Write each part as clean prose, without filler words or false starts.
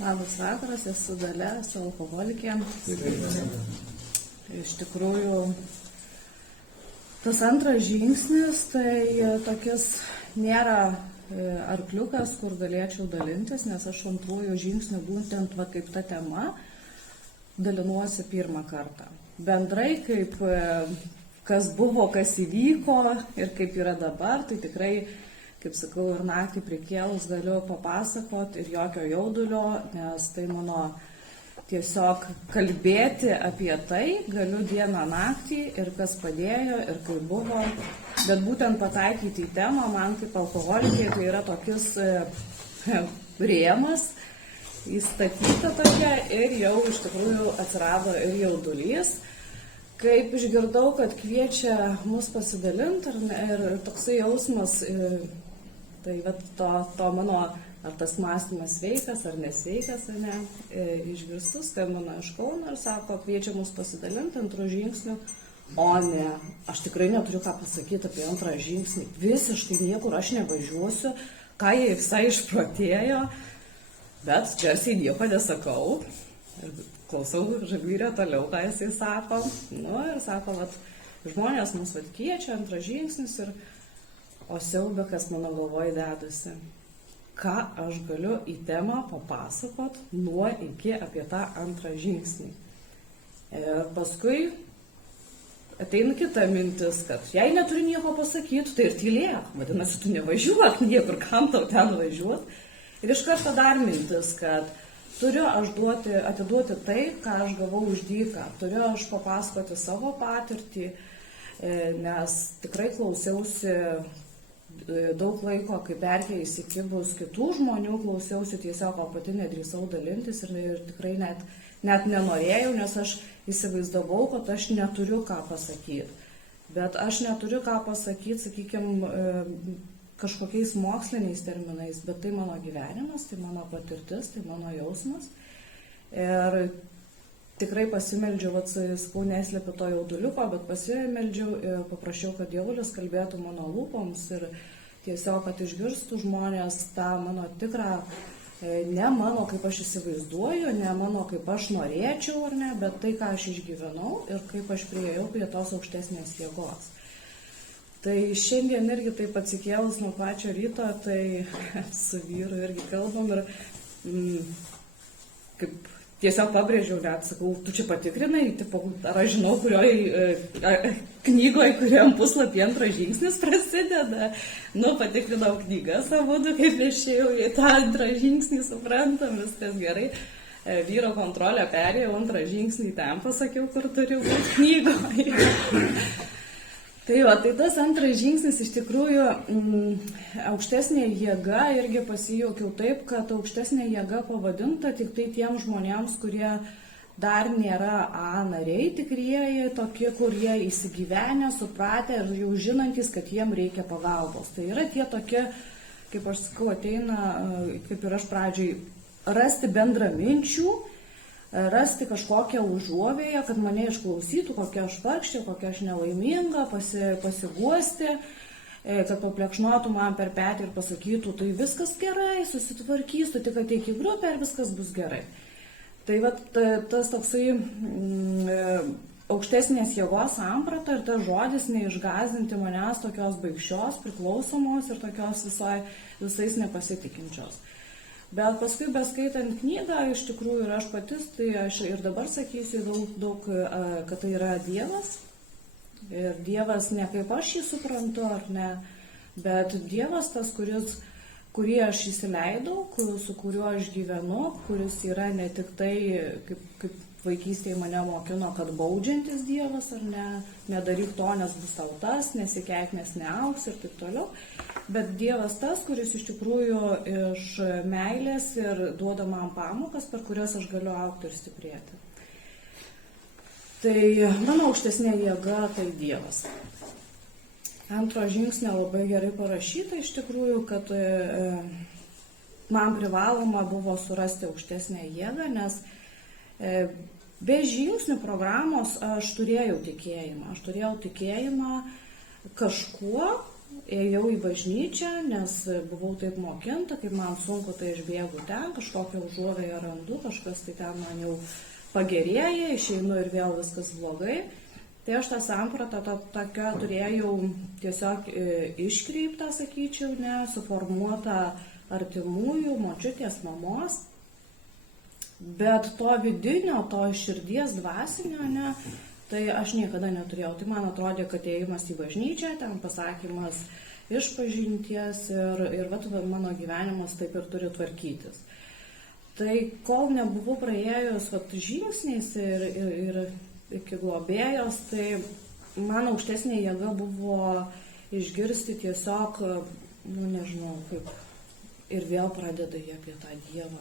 Labas vakaras, esu Dalia, esu alkoholikė. Iš tikrųjų, tas antras žingsnis, tai tokis nėra arkliukas, kur galėčiau dalintis, nes aš antruoju žingsniu būtent kaip ta tema dalinuosi pirmą kartą. Bendrai, kaip kas buvo, kas įvyko ir kaip yra dabar, tai tikrai, kaip sakau, ir naktį prikėlus galiu papasakoti ir jokio jaudulio, nes tai mano tiesiog kalbėti apie tai galiu dieną naktį ir kas padėjo ir kaip buvo, bet būtent pataikyti į temą man kaip alkoholikė tai yra tokis rėmas, įstatyta tokia ir jau iš tikrųjų atsirado ir jaudulys. Kaip išgirdau, kad kviečia mus pasidalinti ir toksai jausmas, tai to mano, ar tas mąstymas sveikas, ar nesveikas, ar ne, išgirstu, skambina iš Kauno ir sako, kviečia mus pasidalinti antrų žingsnių, o ne, aš tikrai neturiu ką pasakyti apie antrą žingsnį, visiškai niekur aš nevažiuosiu, ką jie visai išprotėjo, bet džiarsiai nieko nesakau. Ir klausau Žalvyrio toliau, ką jisai sako. Ir sako, žmonės mus kviečia, antras žingsnis, o siaubė, kas mano galvoje dedasi. Ką aš galiu į temą papasakot nuo iki apie tą antrą žingsnį. Ir paskui ateina kita mintis, kad jei neturi nieko pasakyti, tai ir tylėk. Vadinasi, tu nevažiuok niekur, kam tau ten važiuot. Ir iš karto dar mintis, kad turiu aš atiduoti tai, ką aš gavau už dyką. Turiu aš papasakoti savo patirtį, nes tikrai klausiausi daug laiko, kai perkė įsikibus kitų žmonių, klausiausi tiesiog, o pati nedrįsau dalintis ir tikrai net nenorėjau, nes aš įsivaizdavau, kad aš neturiu ką pasakyti. Bet aš neturiu ką pasakyti, sakykime, kažkokiais moksliniais terminais, bet tai mano gyvenimas, tai mano patirtis, tai mano jausmas. Ir tikrai pasimeldžiau, sakau, neslepiu to jauduliuko, bet pasimeldžiau ir paprašiau, kad Dievulis kalbėtų mano lūpoms ir tiesiog, kad išgirstų žmonės tą mano tikrą, ne mano, kaip aš įsivaizduoju, ne mano, kaip aš norėčiau, ar ne, bet tai, ką aš išgyvenau ir kaip aš priėjau prie tos aukštesnės jėgos. Tai šiandien irgi taip atsikėlus nuo pačio ryto, tai su vyru irgi kalbam ir kaip tiesiog pabrėžiau, net sakau, tu čia patikrinai, ar aš žinau, kurioje knygoje, kuriam puslapį antras žingsnis prasideda. Patikrinau knygas abudu, kaip išėjau į tą antrą žingsnį, suprantam, viskas gerai. Vyro kontrolę perėjau, antrą žingsnį ten pasakiau, kur turiu būti knygoje. Tai tas antras žingsnis iš tikrųjų aukštesnė jėga, irgi pasijuokiau taip, kad aukštesnė jėga pavadinta tik tai tiems žmonėms, kurie dar nėra nariai tikrieji, tokie, kurie įsigyvenę, supratę ir jau žinantis, kad jiem reikia pagalbos. Tai yra tie tokie, kaip aš sakau, ateina, kaip ir aš pradžiai, rasti bendraminčių, rasti kažkokią užuovėją, kad mane išklausytų, kokia aš vargšė, kokia aš nelaiminga, pasiguosti, kad paplekšnotų man per petį ir pasakytų, tai viskas gerai, susitvarkys, tu tik ateik į grupę ir viskas bus gerai. Tai tas toksai aukštesnės jėgos samprata ir tas žodis neišgąsdinti manęs tokios baikščios, priklausomos ir tokios visais nepasitikinčios. Bet paskui beskaitant knygą, iš tikrųjų ir aš patys, tai aš ir dabar sakysiu daug, kad tai yra Dievas. Ir Dievas ne kaip aš jį suprantu, ar ne, bet Dievas tas, kurį aš įsileidau, su kuriuo aš gyvenu, kuris yra ne tik tai, kaip vaikystėje mane mokino, kad baudžiantis Dievas, ar ne, nedaryk to, nes bus tau tas, nesikeik, nes neaugs ir taip toliau. Bet Dievas tas, kuris iš tikrųjų iš meilės ir duoda man pamokas, per kurias aš galiu augti ir stiprėti. Tai mano aukštesnė jėga tai Dievas. Antro žingsnio labai gerai parašyta iš tikrųjų, kad man privaloma buvo surasti aukštesnę jėgą, nes be žingsnių programos aš turėjau tikėjimą. Aš turėjau tikėjimą kažkuo ėjau į bažnyčią, nes buvau taip mokinta, kaip man sunku, tai aš bėgu ten, kažkokią užuovėją randu, kažkas tai ten man jau pagerėja, išeinu ir vėl viskas blogai. Tai aš tą sampratą tokią turėjau tiesiog iškreiptą, sakyčiau, suformuotą artimųjų, močiutės, mamos. Bet to vidinio, to širdies dvasinio, tai aš niekada neturėjau. Tai man atrodė, kad ėjimas į bažnyčią, ten pasakymas išpažinties ir mano gyvenimas taip ir turi tvarkytis. Tai kol nebuvau praėjus žingsniais ir iki globėjos, tai mano aukštesnė jėga buvo išgirsti tiesiog, nežinau, kaip ir vėl pradeda jie apie tą Dievą.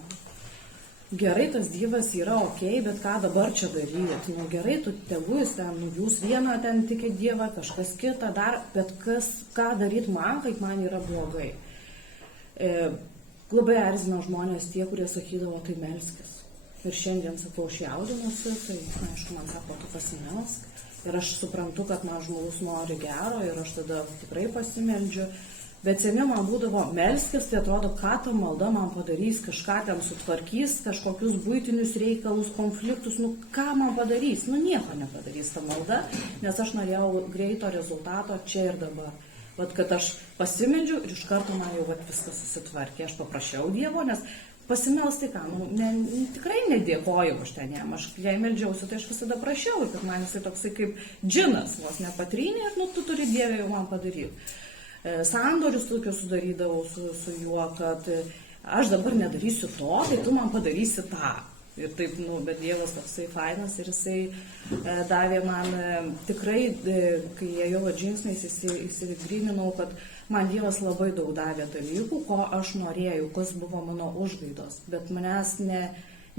Gerai, tas Dievas yra okei, bet ką dabar čia daryti? Gerai, tu tegu jis ten, jūs vieną ten tikit Dievą, kažkas kitą dar, bet ką daryti man, kaip man yra blogai. Labai erzino žmonės tie, kurie sakydavo, tai melskis. Ir šiandien, sakau, aš jaudinuosi, tai, aišku, man sako, tu pasimelsk. Ir aš suprantu, kad man žmogus nori gero ir aš tada tikrai pasimeldžiu. Bet seniau man būdavo melskis, tai atrodo, ką ta malda man padarys, kažką ten sutvarkys, kažkokius buitinius reikalus, konfliktus, ką man padarys? Nieko nepadarys ta malda, nes aš norėjau greito rezultato čia ir dabar. Vat, kad aš pasimeldžiu ir iš karto man jau viskas susitvarkė. Aš paprašiau Dievo, nes pasimelsti ką, tikrai nedėkojau už ten jam. Aš jei meldžiausi, tai aš visada prašiau, ir kad man jisai toksai kaip džinas, vos nepatrynė, ir tu turi Dievę jau man padaryti. Sandorius tokius sudarydavau su juo, kad aš dabar nedarysiu to, tai tu man padarysi tą. Ir taip, bet Dievas toksai fainas ir jisai davė man tikrai, kai ėjau žingsniais, įsigryninau, kad man Dievas labai daug davė dalykų, ko aš norėjau, kas buvo mano užgaidos, bet manęs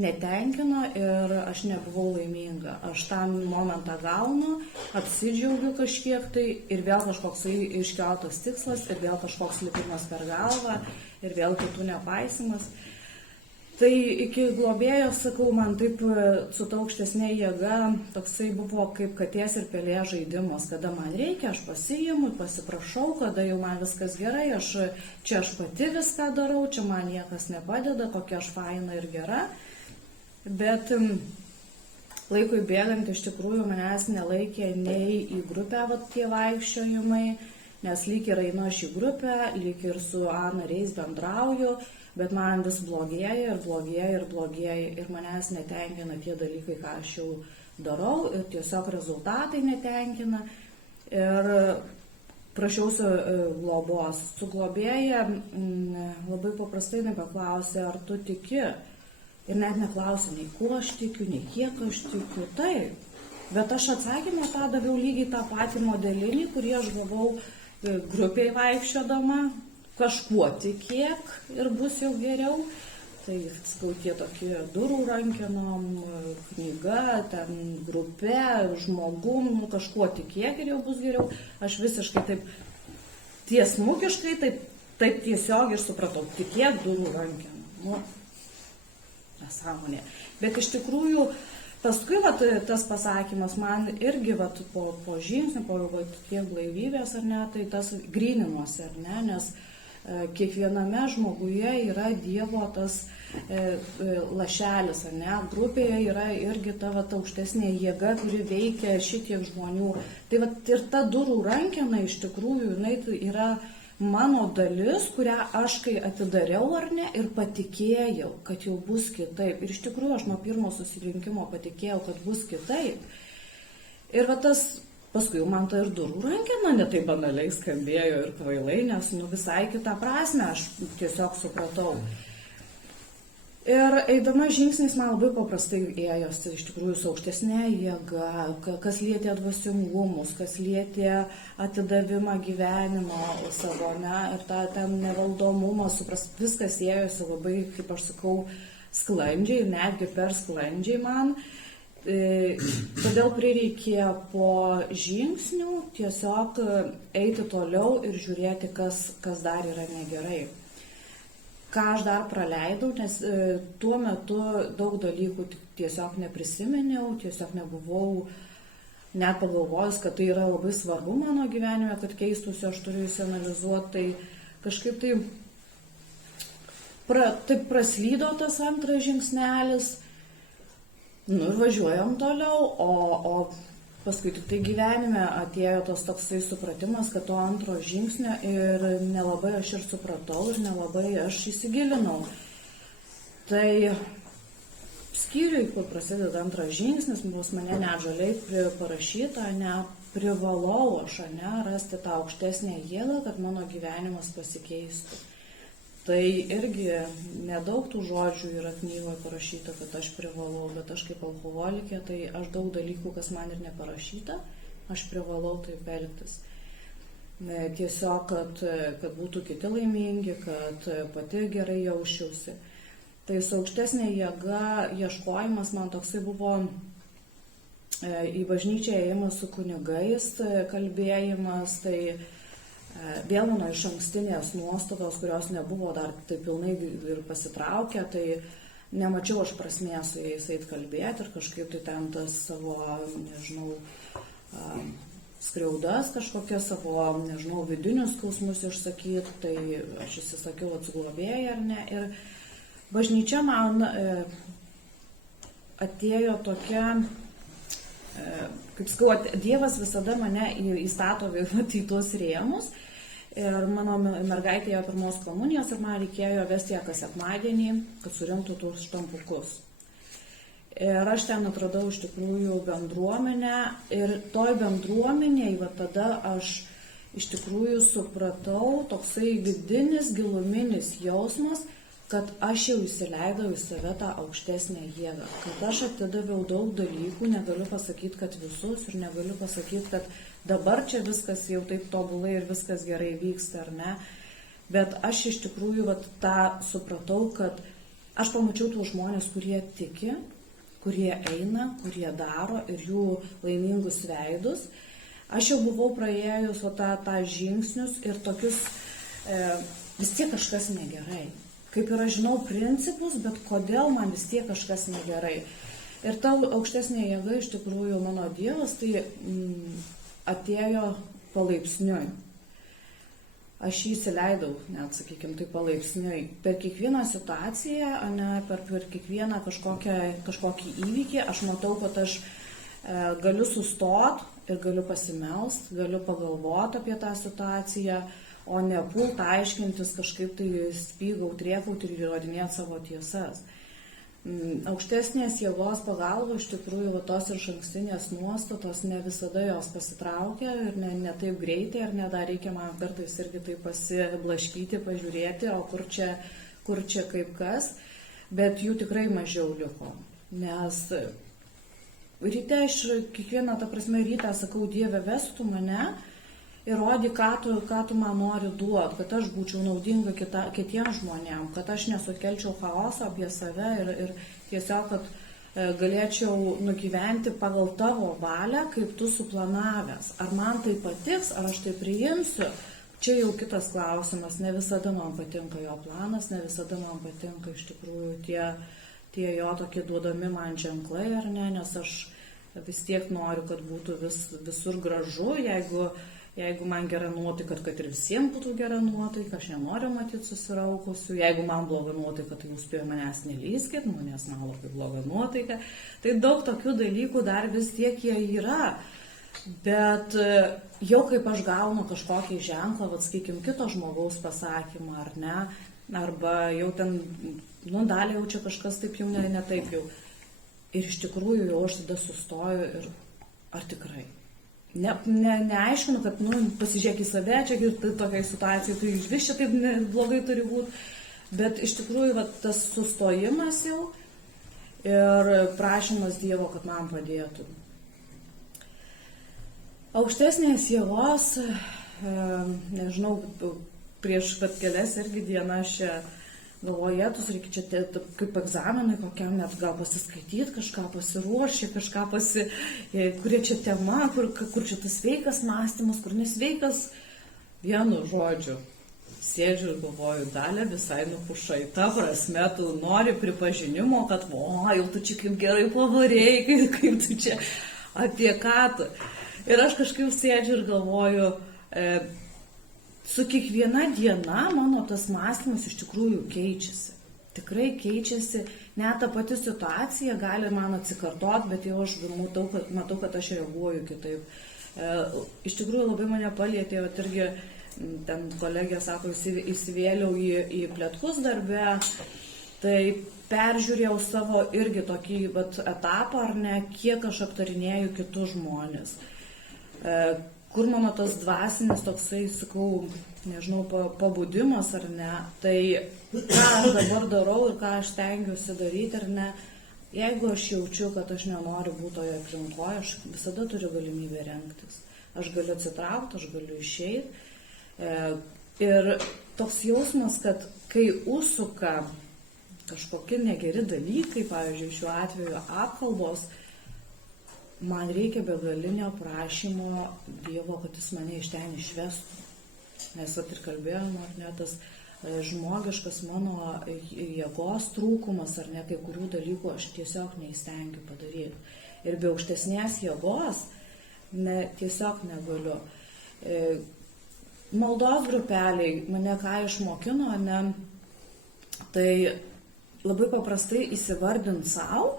netenkino ir aš nebuvau laiminga. Aš tą momentą gaunu, apsidžiaugiu kažkiek tai ir vėl kažkoksai iškeltas tikslas ir vėl kažkoks lipimas per galvą ir vėl kitų nepaisimas. Tai iki globėjos, sakau, man taip su ta aukštesnė jėga toksai buvo kaip katės ir pelės žaidimas. Kada man reikia, aš pasiimu, pasiprašau, kada jau man viskas gerai, čia aš pati viską darau, čia man niekas nepadeda, kokia aš faina ir gera. Bet laikui bėgant iš tikrųjų manęs nelaikė nei į grupę tie vaikščiojimai, nes lyg ir einu aš į grupę, lyg ir su A nariais bendrauju, bet man vis blogėja ir blogėja ir blogėja ir manęs netenkina tie dalykai, ką aš jau darau ir tiesiog rezultatai netenkina. Ir prašiausi globos. Su globėja labai paprastai paklausė, ar tu tiki. Ir net neklausė, nei kuo aš tikiu, nei kiek aš tikiu. Taip. Bet aš atsakymą tą daviau lygiai tą patį modelinį, kurį aš gavau grupiai vaikščiodama. Kažkuo tikėk ir bus jau geriau. Tai, sakau, tie tokie durų rankenom, knyga, ten grupė, žmogum, kažkuo tikėk ir jau bus geriau. Aš visiškai taip tiesmukiškai, taip tiesiog ir supratau, tikėk durų rankenom. Nesąmonė. Bet iš tikrųjų, paskui tas pasakymas man irgi po žingsnių, po tiek blaivybės, ar ne, tai tas grinimuose, ar ne, nes kiekviename žmoguje yra Dievo tas lašelis, ar ne, grupėje yra irgi ta aukštesnė jėga, kuri veikia šitiek žmonių. Tai ir ta durų rankena iš tikrųjų, jinai yra mano dalis, kurią aš kai atidariau, ar ne, ir patikėjau, kad jau bus kitaip. Ir iš tikrųjų aš nuo pirmo susirinkimo patikėjau, kad bus kitaip. Ir paskui man ta ir durų rankena netaip banaliai skambėjo ir kvailai, nes visai kitą prasme aš tiesiog supratau. Ir eidama žingsnis man labai paprastai ėjosi, iš tikrųjų, su aukštesnė jėga, kas lietė dvasingumus, kas lietė atidavimą gyvenimo savo, ne, ir ten nevaldomumą, viskas ėjosi labai, kaip aš sakau, sklandžiai, netgi per sklandžiai man. Todėl prireikė po žingsnių tiesiog eiti toliau ir žiūrėti, kas dar yra negerai. Ką aš dar praleidau, nes tuo metu daug dalykų tiesiog neprisiminiau, tiesiog nebuvau net pagalvojus, kad tai yra labai svarbu mano gyvenime, kad keistųsi, aš turiu įsianalizuoti, tai kažkaip taip praslydo tas antras žingsnelis, ir važiuojam toliau, o paskui tik tai gyvenime atėjo tas toksai supratimas, kad to antro žingsnio ir nelabai aš ir supratau, ir nelabai aš įsigilinau. Tai skyriui, kur prasideda antras žingsnis, bus mane net žaliai parašyta, privalau aš rasti tą aukštesnę jėgą, kad mano gyvenimas pasikeistų. Tai irgi nedaug tų žodžių yra knygoje parašyta, kad aš privalau, bet aš kaip alkoholikė, tai aš daug dalykų, kas man ir neparašyta, aš privalau taip elgtis. Tiesiog, kad būtų kiti laimingi, kad pati gerai jausčiausi. Tai su aukštesnė jėga ieškojimas man toksai buvo į bažnyčią ėjimas su kunigais, kalbėjimas, tai vėl mano iš ankstinės nuostatos, kurios nebuvo dar taip pilnai ir pasitraukę, tai nemačiau aš prasmės su jais eit kalbėti ir kažkaip tai ten tas savo, skriaudas kažkokias, savo, vidinius skausmus išsakyti, tai aš įsisakiau atsiglobėjai ar ne. Ir bažnyčia man atėjo tokia, kaip sakau, Dievas visada mane įstato į tuos rėmus. Ir mano mergaitė ėjo pirmos komunijos ir man reikėjo vesti ją kas sekmadienį, kad surinktų tuos štampukus. Ir aš ten atradau iš tikrųjų bendruomenę ir toj bendruomenėje tada aš iš tikrųjų supratau toksai vidinis, giluminis jausmas, kad aš jau įsileidau į save tą aukštesnę jėgą, kad aš atidaviau daug dalykų, negaliu pasakyti, kad visus ir negaliu pasakyti, kad dabar čia viskas jau taip tobulai ir viskas gerai vyksta ar ne, bet aš iš tikrųjų tą supratau, kad aš pamačiau tų žmonės, kurie tiki, kurie eina, kurie daro ir jų laimingus veidus. Aš jau buvau praėjus tą žingsnius ir tokius vis tiek kažkas negerai. Kaip ir aš žinau principus, bet kodėl man vis tiek kažkas negerai. Ir ta aukštesnė jėga iš tikrųjų mano Dievas, tai atėjo palaipsniui. Aš jį įsileidau, net sakykime, tai palaipsniui. Per kiekvieną situaciją, per kiekvieną kažkokį įvykį, aš matau, kad aš galiu sustot ir galiu pasimelst, galiu pagalvoti apie tą situaciją, o ne pult aiškintis kažkaip tai spygaut, rėkaut ir įrodinėti savo tiesas. Aukštesnės jėgos pagalba iš tikrųjų tos ir išankstinės nuostatos ne visada jos pasitraukia ir ne taip greitai, ar ne dar reikia man kartais irgi tai pasiblaškyti, pažiūrėti, o kur čia kaip kas, bet jų tikrai mažiau liko, nes ryte aš kiekvieną rytą sakau, Dieve, vestų mane, įrodyk, ką tu man nori duoti, kad aš būčiau naudinga kitiems žmonėms, kad aš nesukelčiau chaoso apie save ir tiesiog, kad galėčiau nugyventi pagal tavo valią, kaip tu suplanavęs. Ar man tai patiks, ar aš tai priimsiu, čia jau kitas klausimas. Ne visada man patinka jo planas, ne visada man patinka iš tikrųjų tie jo tokie duodami man ženklai, ar ne, nes aš vis tiek noriu, kad būtų visur gražu, jeigu man gera nuotaika, kad ir visiems būtų gera nuotaika, aš nenoriu matyti susiraukusių, jeigu man bloga nuotaika, tai jūs prie manęs nelyskit, manęs man labai bloga nuotaika. Tai daug tokių dalykų dar vis tiek jie yra, bet jau kaip aš gaunu kažkokį ženklą, sakykime, kito žmogaus pasakymą, ar ne, arba jau ten, dalį jau čia kažkas taip jau ne taip jau. Ir iš tikrųjų jau aš tada sustoju ir ar tikrai. Neaiškinu, kad pasižiūrėk į save, čia tokiai situacijai, tai iš vis čia taip blogai turi būti, bet iš tikrųjų tas sustojimas jau ir prašymas Dievo, kad man padėtų. Aukštesnės jėgos, nežinau, prieš kelias irgi dienas čia galvoju, reikia čia kaip egzaminai kokiam net gal pasiskaityti, kažką pasiruošti, kažką kurie čia tema, kur čia tas sveikas mąstymas, kur nesveikas, vienu žodžiu. Sėdžiu ir galvoju, Dalia visai nupušai, ta prasme, tu nori pripažinimo, kad jau tu čia kaip gerai pavarėjai, kaip tu čia. apie ką tu. Ir aš kažkaip sėdžiu ir galvoju, su kiekviena diena mano tas mąstymas iš tikrųjų keičiasi. Tikrai keičiasi, net ta pati situacija gali man atsikartot, bet jau aš matau, kad aš reaguoju kitaip. Iš tikrųjų labai mane palietė, irgi ten kolegė sako, įsivėliau į plėtkus darbe, tai peržiūrėjau savo irgi tokį etapą, ar ne, kiek aš aptarinėju kitus žmonės. Kur mano tas dvasinis toksai, sakau, nežinau, pabudimas ar ne, tai ką aš dabar darau ir ką aš stengiuosi daryti ar ne, jeigu aš jaučiu, kad aš nenoriu būti toje aplinkoje, aš visada turiu galimybę rengtis. Aš galiu atsitraukti, aš galiu išeiti. Ir toks jausmas, kad kai užsuka kažkokie negeri dalykai, pavyzdžiui, šiuo atveju apkalbos, man reikia begalinio prašymo Dievo, kad jis mane iš ten išvestų. Nes ir kalbėjom, ar ne, tas žmogiškas mano jėgos trūkumas, ar ne, kai kurių dalykų aš tiesiog neįstengiu padaryti. Ir be aukštesnės jėgos tiesiog negaliu. Maldos grupeliai mane ką išmokino, ne, tai labai paprastai įsivardint savo,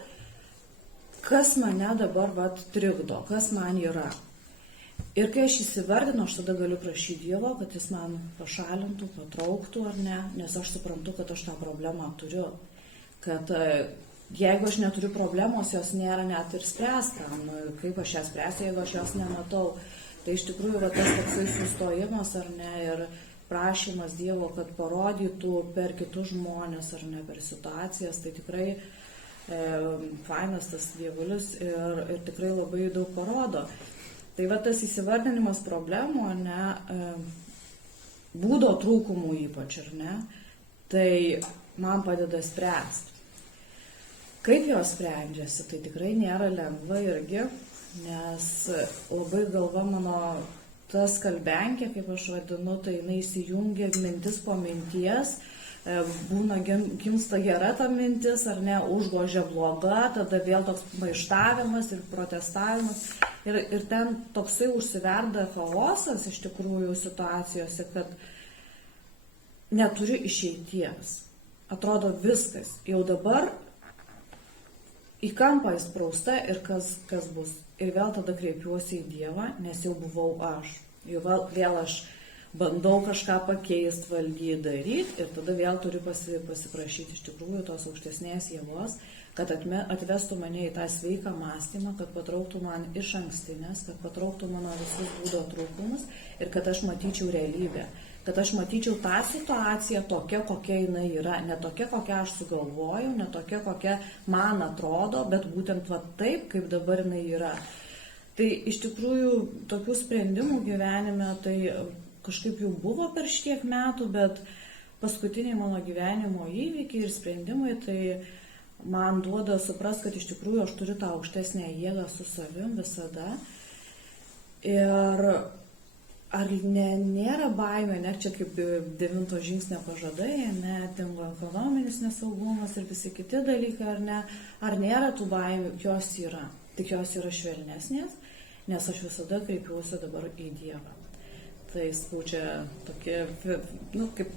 kas mane dabar trikdo, kas man yra. Ir kai aš įsivardinu, aš tada galiu prašyti Dievo, kad jis man pašalintų, patrauktų ar ne, nes aš suprantu, kad aš tą problemą turiu. Kad jeigu aš neturiu problemos, jos nėra net ir spręskam, kaip aš ją spręsiu, jeigu aš jos nematau. Tai iš tikrųjų tas toksai sustojimas ar ne ir prašymas Dievo, kad parodytų per kitus žmonės ar ne, per situacijas, tai tikrai fainas tas dievulis ir tikrai labai daug parodo. Tai tas įsivardinimas problemų, ne, būdo trūkumų ypač, ar ne, tai man padeda spręsti. Kaip jos sprendžiasi, tai tikrai nėra lengva irgi, nes labai galva mano tas kalbenkė, kaip aš vadinu, tai jinai įsijungia mintis po minties, būna gimsta gera ta mintis, ar ne, užgožia bloga, tada vėl toks maištavimas ir protestavimas. Ir ten toksai užsiverda chaosas iš tikrųjų situacijose, kad neturiu išeities. Atrodo viskas. Jau dabar į kampą įsprausta ir kas bus. Ir vėl tada kreipiuosi į Dievą, nes jau buvau aš. Jau vėl aš bandau kažką pakeisti, valdyti, daryti ir tada vėl turiu pasiprašyti iš tikrųjų tos aukštesnės jėgos, kad atvestų mane į tą sveiką mąstymą, kad patrauktų man iš ankstinės, kad patrauktų mano visus būdo trūkumus ir kad aš matyčiau realybę, kad aš matyčiau tą situaciją tokia, kokia jinai yra, ne tokia, kokia aš sugalvojau, ne tokia, kokia man atrodo, bet būtent taip, kaip dabar jinai yra. Tai iš tikrųjų tokių sprendimų gyvenime tai kažkaip jau buvo per šitiek metų, bet paskutiniai mano gyvenimo įvykiai ir sprendimai tai man duoda supras, kad iš tikrųjų aš turiu tą aukštesnę jėgą su savim visada. Ir ar nėra baimė, ne čia kaip 9 žingsnio pažadai, dingo ekonominis nesaugumas ir visi kiti dalykai, ar nėra tų baimių, jos yra, tik jos yra švelnesnės, nes aš visada kreipiuosi dabar į Dievą. Tai skaučia tokia, kaip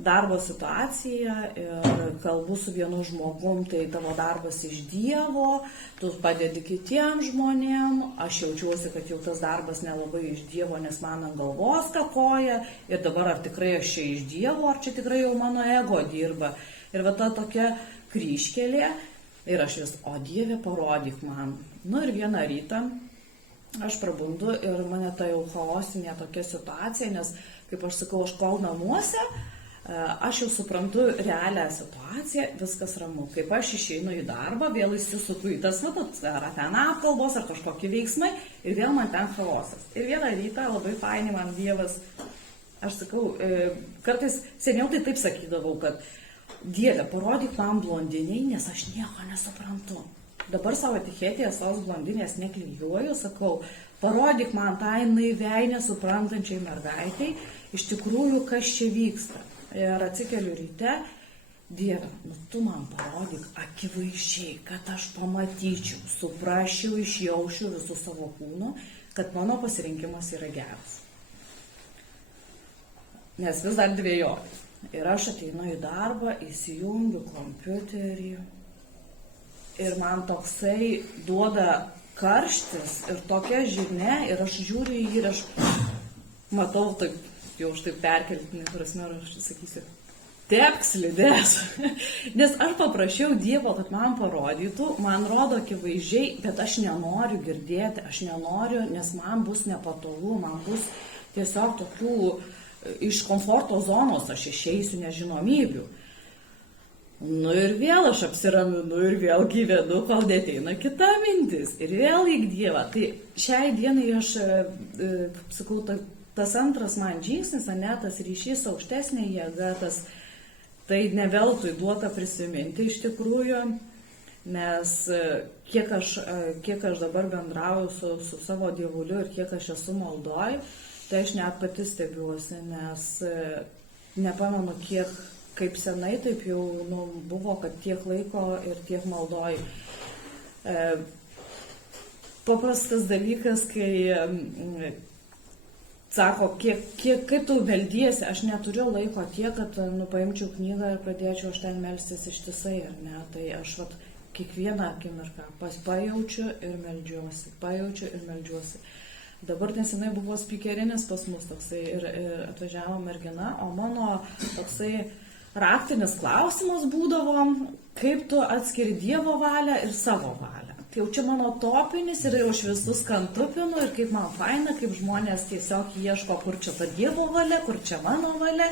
darbo situacija ir kalbu su vienu žmogum, tai tavo darbas iš Dievo, tu padedi kitiem žmonėm, aš jaučiuosi, kad jau tas darbas nelabai iš Dievo, nes man ant galvos kakoja ir dabar ar tikrai aš čia iš Dievo, ar čia tikrai jau mano ego dirba. Ir ta tokia kryžkelė ir aš vis, o Dieve, parodyk man. Ir vieną rytą aš prabundu ir mane ta jau chaosinė tokia situacija, nes, kaip aš sakau, aš kol namuose, aš jau suprantu realią situaciją, viskas ramu. Kaip aš išeinu į darbą, vėl įsisuku į tas, ar ten apkalbos, ar kažkokie veiksmai, ir vėl man ten chaosas. Ir vieną rytą labai fainai man Dievas, aš sakau, kartais seniau tai taip sakydavau, kad Dieve, parodyk man blondiniai, nes aš nieko nesuprantu. Dabar savo etiketėje tos blondinės neklijuoju, sakau, parodyk man tai naiviai nesuprantančiai mergaitai, iš tikrųjų, kas čia vyksta. Ir atsikeliu ryte Dieve, tu man parodyk akivaizdžiai, kad aš pamatyčiau, suprasčiau, išjaučiau visų savo kūno, kad mano pasirinkimas yra geras. Nes vis dar dvėjoju. Ir aš ateinu į darbą, įsijungiu kompiuterį ir man toksai duoda karštis ir tokia žinia ir aš žiūriu į jį ir aš matau taip, jau aš taip perkeltinį prasme, aš sakysiu, tepk slides. Nes aš paprašiau Dievo, kad man parodytų, man rodo akivaizdžiai, bet aš nenoriu girdėti, aš nenoriu, nes man bus nepatogu, man bus tiesiog tokių iš komforto zonos, aš išeisiu nežinomybių. Nu ir vėl aš apsiraminu ir vėl gyvenu, kol neteina kita mintis. Ir vėl į Dievą. Tai šiai dienai aš, sakau, tas antras man žingsnis, tas ryšys aukštesnė jėga, tai ne veltui duota prisiminti iš tikrųjų, nes kiek aš dabar bendrauju su savo Dievuliu ir kiek aš esu maldoj, tai aš net pati stebiuosi, nes nepamenu kaip senai taip jau buvo, kad tiek laiko ir tiek maldoj. Paprastas dalykas, kai sako, kaip tu meldiesi, aš neturiu laiko tiek, kad paimčiau knygą ir pradėčiau aš ten melstis ištisai, ar ne? Tai aš kiekvieną akimirką pajaučiu ir meldžiuosi. Dabar nesenai buvo spykerinis pas mus toksai ir atvažiavo mergina, o mano toksai raktinis klausimas būdavo, kaip tu atskiri Dievo valią ir savo valią. Tai jau čia mano topinis ir jau aš visus kantupinu ir kaip man faina, kaip žmonės tiesiog ieško, kur čia ta Dievo valia, kur čia mano valia.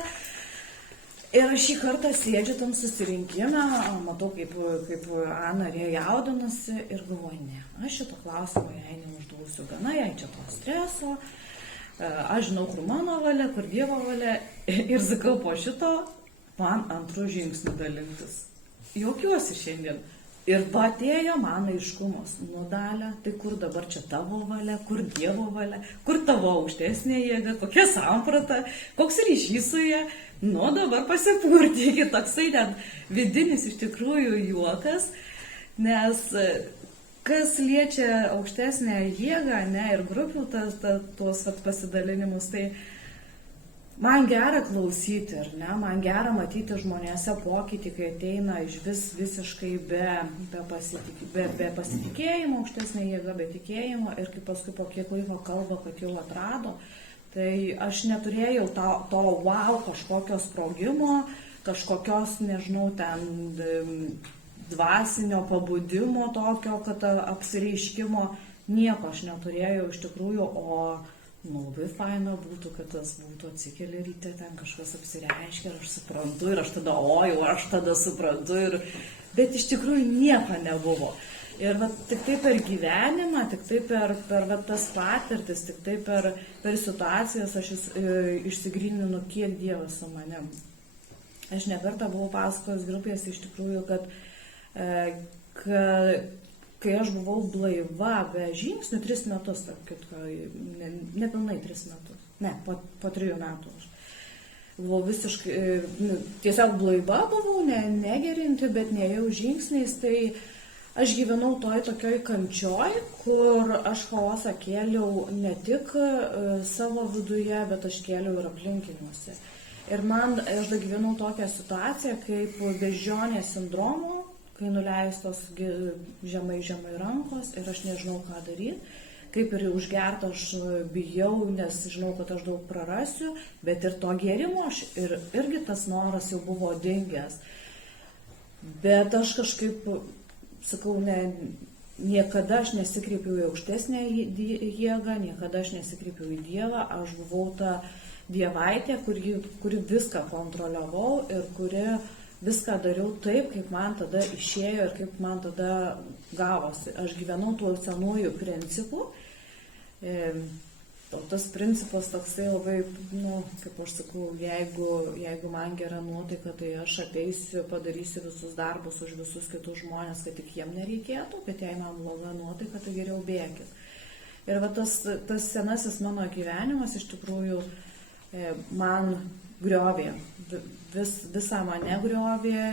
Ir aš šį kartą sėdžiu tam susirinkime, matau, kaip Ana jaudinasi ir galvoju, ne, aš šito klausimo jai neužduosiu, gana jai čia to streso, aš žinau, kur mano valia, kur Dievo valia ir sakau po šito, man antrų žingsnių dalintis. Jokiuosi šiandien. Ir atėjo man aiškumas, Dalia, tai kur dabar čia tavo valia, kur Dievo valia, kur tavo aukštesnė jėga, kokia samprata, koks ryšys su ja. Dabar pasipurtykit, toksai net vidinis iš tikrųjų juokas, nes kas liečia aukštesnę jėgą, ne, ir grupių tuos pasidalinimus, tai man gera klausyti, ar ne, man gera matyti žmonėse pokytį, kai ateina iš visiškai be pasitikėjimo, aukštesnė jėga, be tikėjimo ir kai paskui po kiek laiko kalba, kad jau atrado, tai aš neturėjau to wow kažkokio sprogimo, kažkokios, nežinau, ten dvasinio pabudimo tokio, kad apsireiškimo, nieko aš neturėjau iš tikrųjų, o labai faina būtų, kad tas būtų atsikeli ryte, ten kažkas apsireiškia ir aš suprantu ir aš tada suprantu, bet iš tikrųjų nieko nebuvo. Ir tik tai per gyvenimą, tik tai per tas patirtis, tik tai per situacijas aš išsigryninu, kiek Dievas su manim. Aš nekartą buvau pasakojus grupėse iš tikrųjų, kad kai aš buvau blaiva be žingsnių 3 metus, nepilnai 3 metus, ne, po 3 metų aš buvau visiškai, tiesiog blaiva buvau, negerinti, bet nejau žingsniais, tai aš gyvenau tokioj kančioj, kur aš chaosą kėliau ne tik savo viduje, bet aš kėliau ir aplinkiniuose. Ir aš gyvenau tokią situaciją kaip beždžionės sindromo, kai nuleistos žemai rankos ir aš nežinau, ką daryti. Kaip ir užgerta aš bijau, nes žinau, kad aš daug prarasiu, bet ir to gėrimo irgi tas noras jau buvo dingęs. Bet aš kažkaip sakau, niekada aš nesikreipiau į aukštesnę jėgą, niekada aš nesikreipiau į Dievą, aš buvau ta dievaitė, kuri viską kontroliavau ir kuri viską dariau taip, kaip man tada išėjo ir kaip man tada gavosi. Aš gyvenau tuo senųjų principų, o tas principas toksai labai, kaip aš sakau, jeigu man gera nuotaika, tai aš ateisiu, padarysiu visus darbus už visus kitus žmonės, kad tik jiem nereikėtų, bet jei man bloga nuotaika, tai geriau bėkit. Ir tas senasis mano gyvenimas iš tikrųjų man griovė, visą mane griovė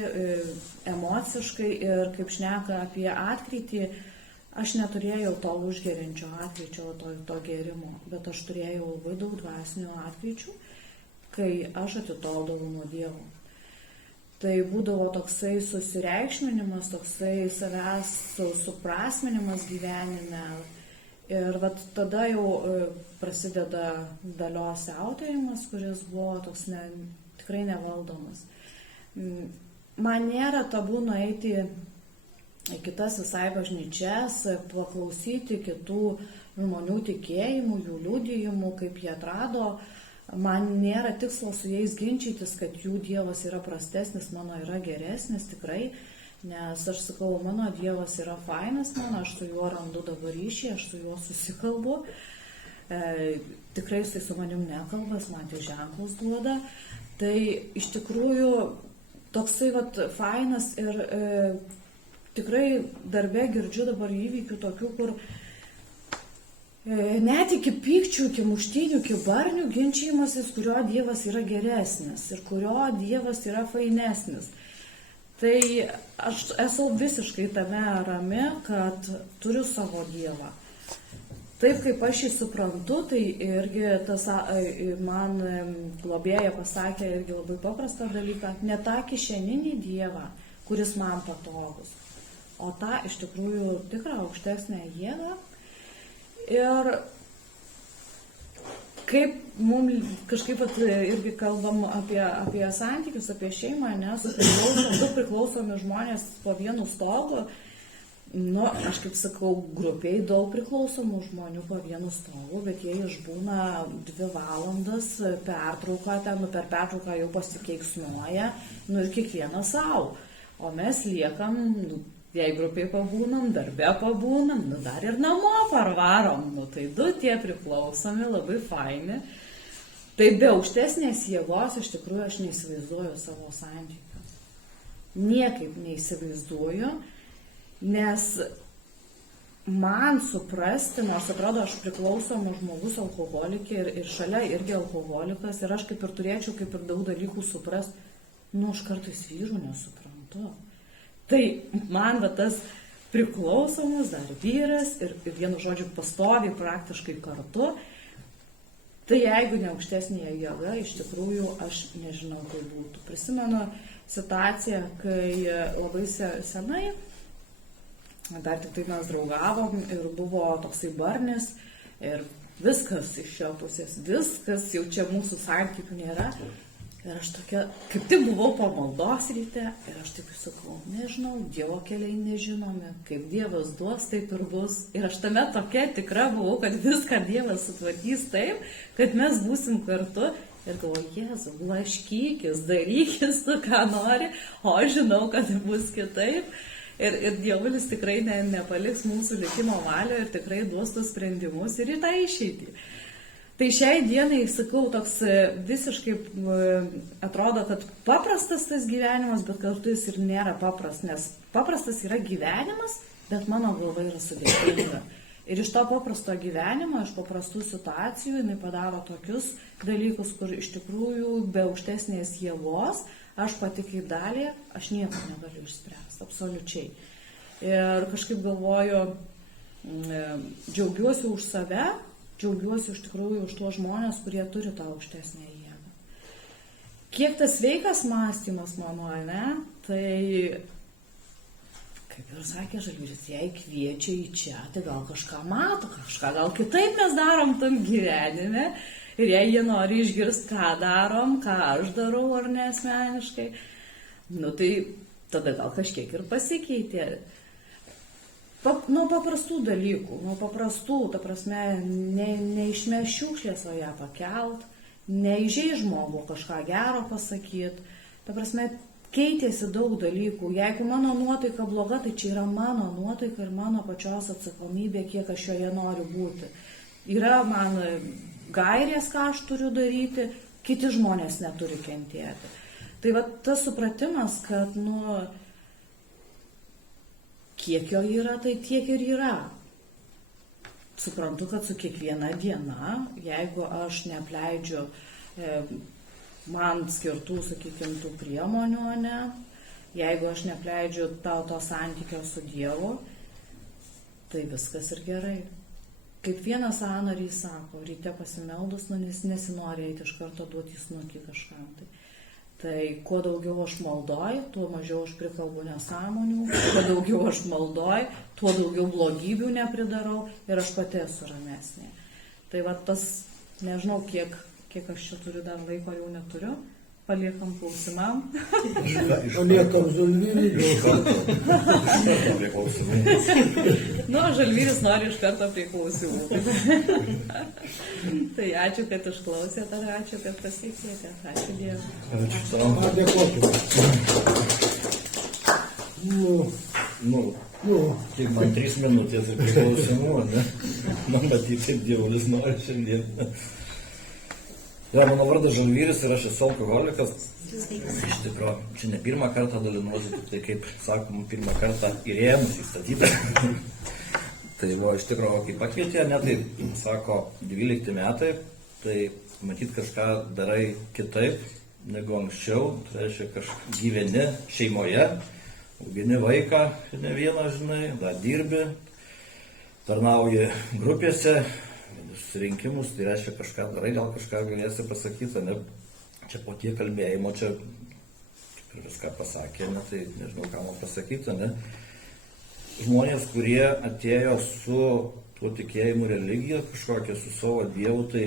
emociškai ir kaip šneka apie atkrytį, aš neturėjau to užgeriančio atkryčio, to gerimo, bet aš turėjau labai daug dvasinių atkryčių, kai aš atitoldavau nuo Dievo. Tai būdavo toksai susireikšminimas, toksai savęs suprasminimas gyvenime. Ir tada jau prasideda Dalios siautėjimas, kuris buvo toks tikrai nevaldomas. Man nėra tabu nueiti į kitas visai bažnyčias, paklausyti kitų žmonių tikėjimų, jų liudijimų, kaip jie atrado. Man nėra tikslo su jais ginčytis, kad jų Dievas yra prastesnis, mano yra geresnis tikrai. Nes aš sakau, mano Dievas yra fainas, aš su juo randu dabar ryšį, aš su juo susikalbu. Tikrai jisai su manim nekalbas, man tai ženklus duoda. Tai iš tikrųjų toksai fainas ir tikrai darbe girdžiu dabar įvykių tokių, kur net iki pykčių, iki muštynių, iki barnių ginčijimasis, kurio Dievas yra geresnis ir kurio Dievas yra fainesnis. Tai aš esu visiškai tame rami, kad turiu savo Dievą. Taip kaip aš jį suprantu, tai irgi man globėja pasakė irgi labai paprastą dalyką, ne tą kišeninį Dievą, kuris man patogus, o tą iš tikrųjų tikrą aukštesnę jėgą. Ir kaip mums kažkaip irgi kalbam apie santykius, apie šeimą, nes du priklausomi žmonės po vienu stogu, aš kaip sakau, grupiai daug priklausomų žmonių po vienu stogu, bet jie išbūna 2 valandas pertrauką, per pertrauką jau pasikeiksnuoja, ir kiekvienas savo, o mes liekam, jei grupiai pabūnam, darbe pabūnam, dar ir namo parvarom, tai 2 tie priklausomi, labai faini. Tai be aukštesnės jėgos iš tikrųjų aš neįsivaizduoju savo santykių. Niekaip neįsivaizduoju, nes man suprasti, nors atrodo aš priklausomas žmogus alkoholikė ir šalia irgi alkoholikas, ir aš kaip ir turėčiau kaip ir daug dalykų suprast, aš kartais vyrų nesuprantu. Tai man tas priklausomus dar vyras ir vienu žodžiu pastoviai praktiškai kartu, tai jeigu ne aukštesnėje jėga, iš tikrųjų aš nežinau, kaip būtų. Prisimenu situaciją, kai labai senai, dar tik tai mes draugavom ir buvo toksai barnis ir viskas iš šio pusės, viskas, jau čia mūsų santykių nėra. Ir aš tokia, kaip tik buvau po maldos ryte ir aš taip sakau, nežinau, Dievo keliai nežinomi, kaip Dievas duos, taip ir bus. Ir aš tame tokia tikra buvau, kad viską Dievas sutvarkys taip, kad mes būsim kartu. Ir galvoju, Jėzau, blaškykis, darykis tu, ką nori, o aš žinau, kad bus kitaip. Ir Dievulis tikrai nepaliks mūsų likimo valio ir tikrai duos tus sprendimus ir į tą išeitį. Tai šiai dienai, sakau, toks visiškai atrodo, kad paprastas tas gyvenimas, bet kartu jis ir nėra paprastas, nes paprastas yra gyvenimas, bet mano galva yra sudėtinga. Ir iš to paprasto gyvenimo, iš paprastų situacijų, jinai padaro tokius dalykus, kur iš tikrųjų be aukštesnės jėgos, aš pati kaip dalį, aš nieko negaliu išspręsti, absoliučiai. Ir kažkaip galvoju, džiaugiuosi už save, džiaugiuosi iš tikrųjų už tuos žmonės, kurie turi tą aukštesnę jėgą. Kiek tas sveikas mąstymas mano, ne? Tai, kaip ir sakė Žalgiris, jei kviečia į čia, tai gal kažką mato, kažką gal kitaip mes darom tam gyvenime. Ir jei jie nori išgirsti, ką darom, ką aš darau, ar ne asmeniškai, tai tada gal kažkiek ir pasikeitė. Nuo paprastų dalykų, ta prasme, neišmeš šiukšlės, o ją pakelt, neįžeis žmogų kažką gero pasakyti, ta prasme, keitėsi daug dalykų. Jeigu mano nuotaika bloga, tai čia yra mano nuotaika ir mano pačios atsakomybė, kiek aš joje noriu būti. Yra man gairės, ką aš turiu daryti, kiti žmonės neturi kentėti. Tai tas supratimas, kad, kiek jo yra, tai tiek ir yra. Suprantu, kad su kiekviena diena, jeigu aš neapleidžiu man skirtų, sakykime, tų priemonių, ne? Jeigu aš nepleidžiu to santykio su Dievu, tai viskas ir gerai. Kaip vienas sąnarys sako, ryte pasimeldus, nesinori eiti iš karto duoti snukį kažkam. Tai kuo daugiau aš maldoju, tuo mažiau aš prikalbu nesąmonių, kuo daugiau aš maldoju, tuo daugiau blogybių nepridarau ir aš pati esu ramesnė. Tai va tas, nežinau, kiek aš čia turiu dar laiko, jau neturiu. Paliekam klausimam. Paliekam Žalvyrį. Nu, Žalvyris nori iš karto prie klausimų. Tai ačiū, kad išklausėte, ačiū, kad pasikvietėte. Ačiū Dievui. Ačiū tau. Dėkoju. Tik man 3 minutės ir prie klausimų, ne? Man matyti, kaip Dievulis nori šiandien. Mano vardas Žalvyris ir aš esu alkoholikas. Iš tikrųjų, čia ne pirmą kartą dalinuosi, tai kaip sakom, pirmą kartą įrėmus įstatytą. Tai iš tikrųjų, kai pakvietė, ne, tai sako 12 metai, tai matyt kažką darai kitaip negu anksčiau. Tai reiškia, gyveni šeimoje, augini vaiką, ne vieną, žinai, dar dirbi, tarnauji grupėse, susirinkimus, tai reiškia kažką darai, gal kažką galėsi pasakyti, ne? Čia po tiek kalbėjimo, čia kaip ir viską pasakė, ne? Tai nežinau, ką man pasakyti, ne? Žmonės, kurie atėjo su tuo tikėjimu religija, kažkokia su savo Dievu, tai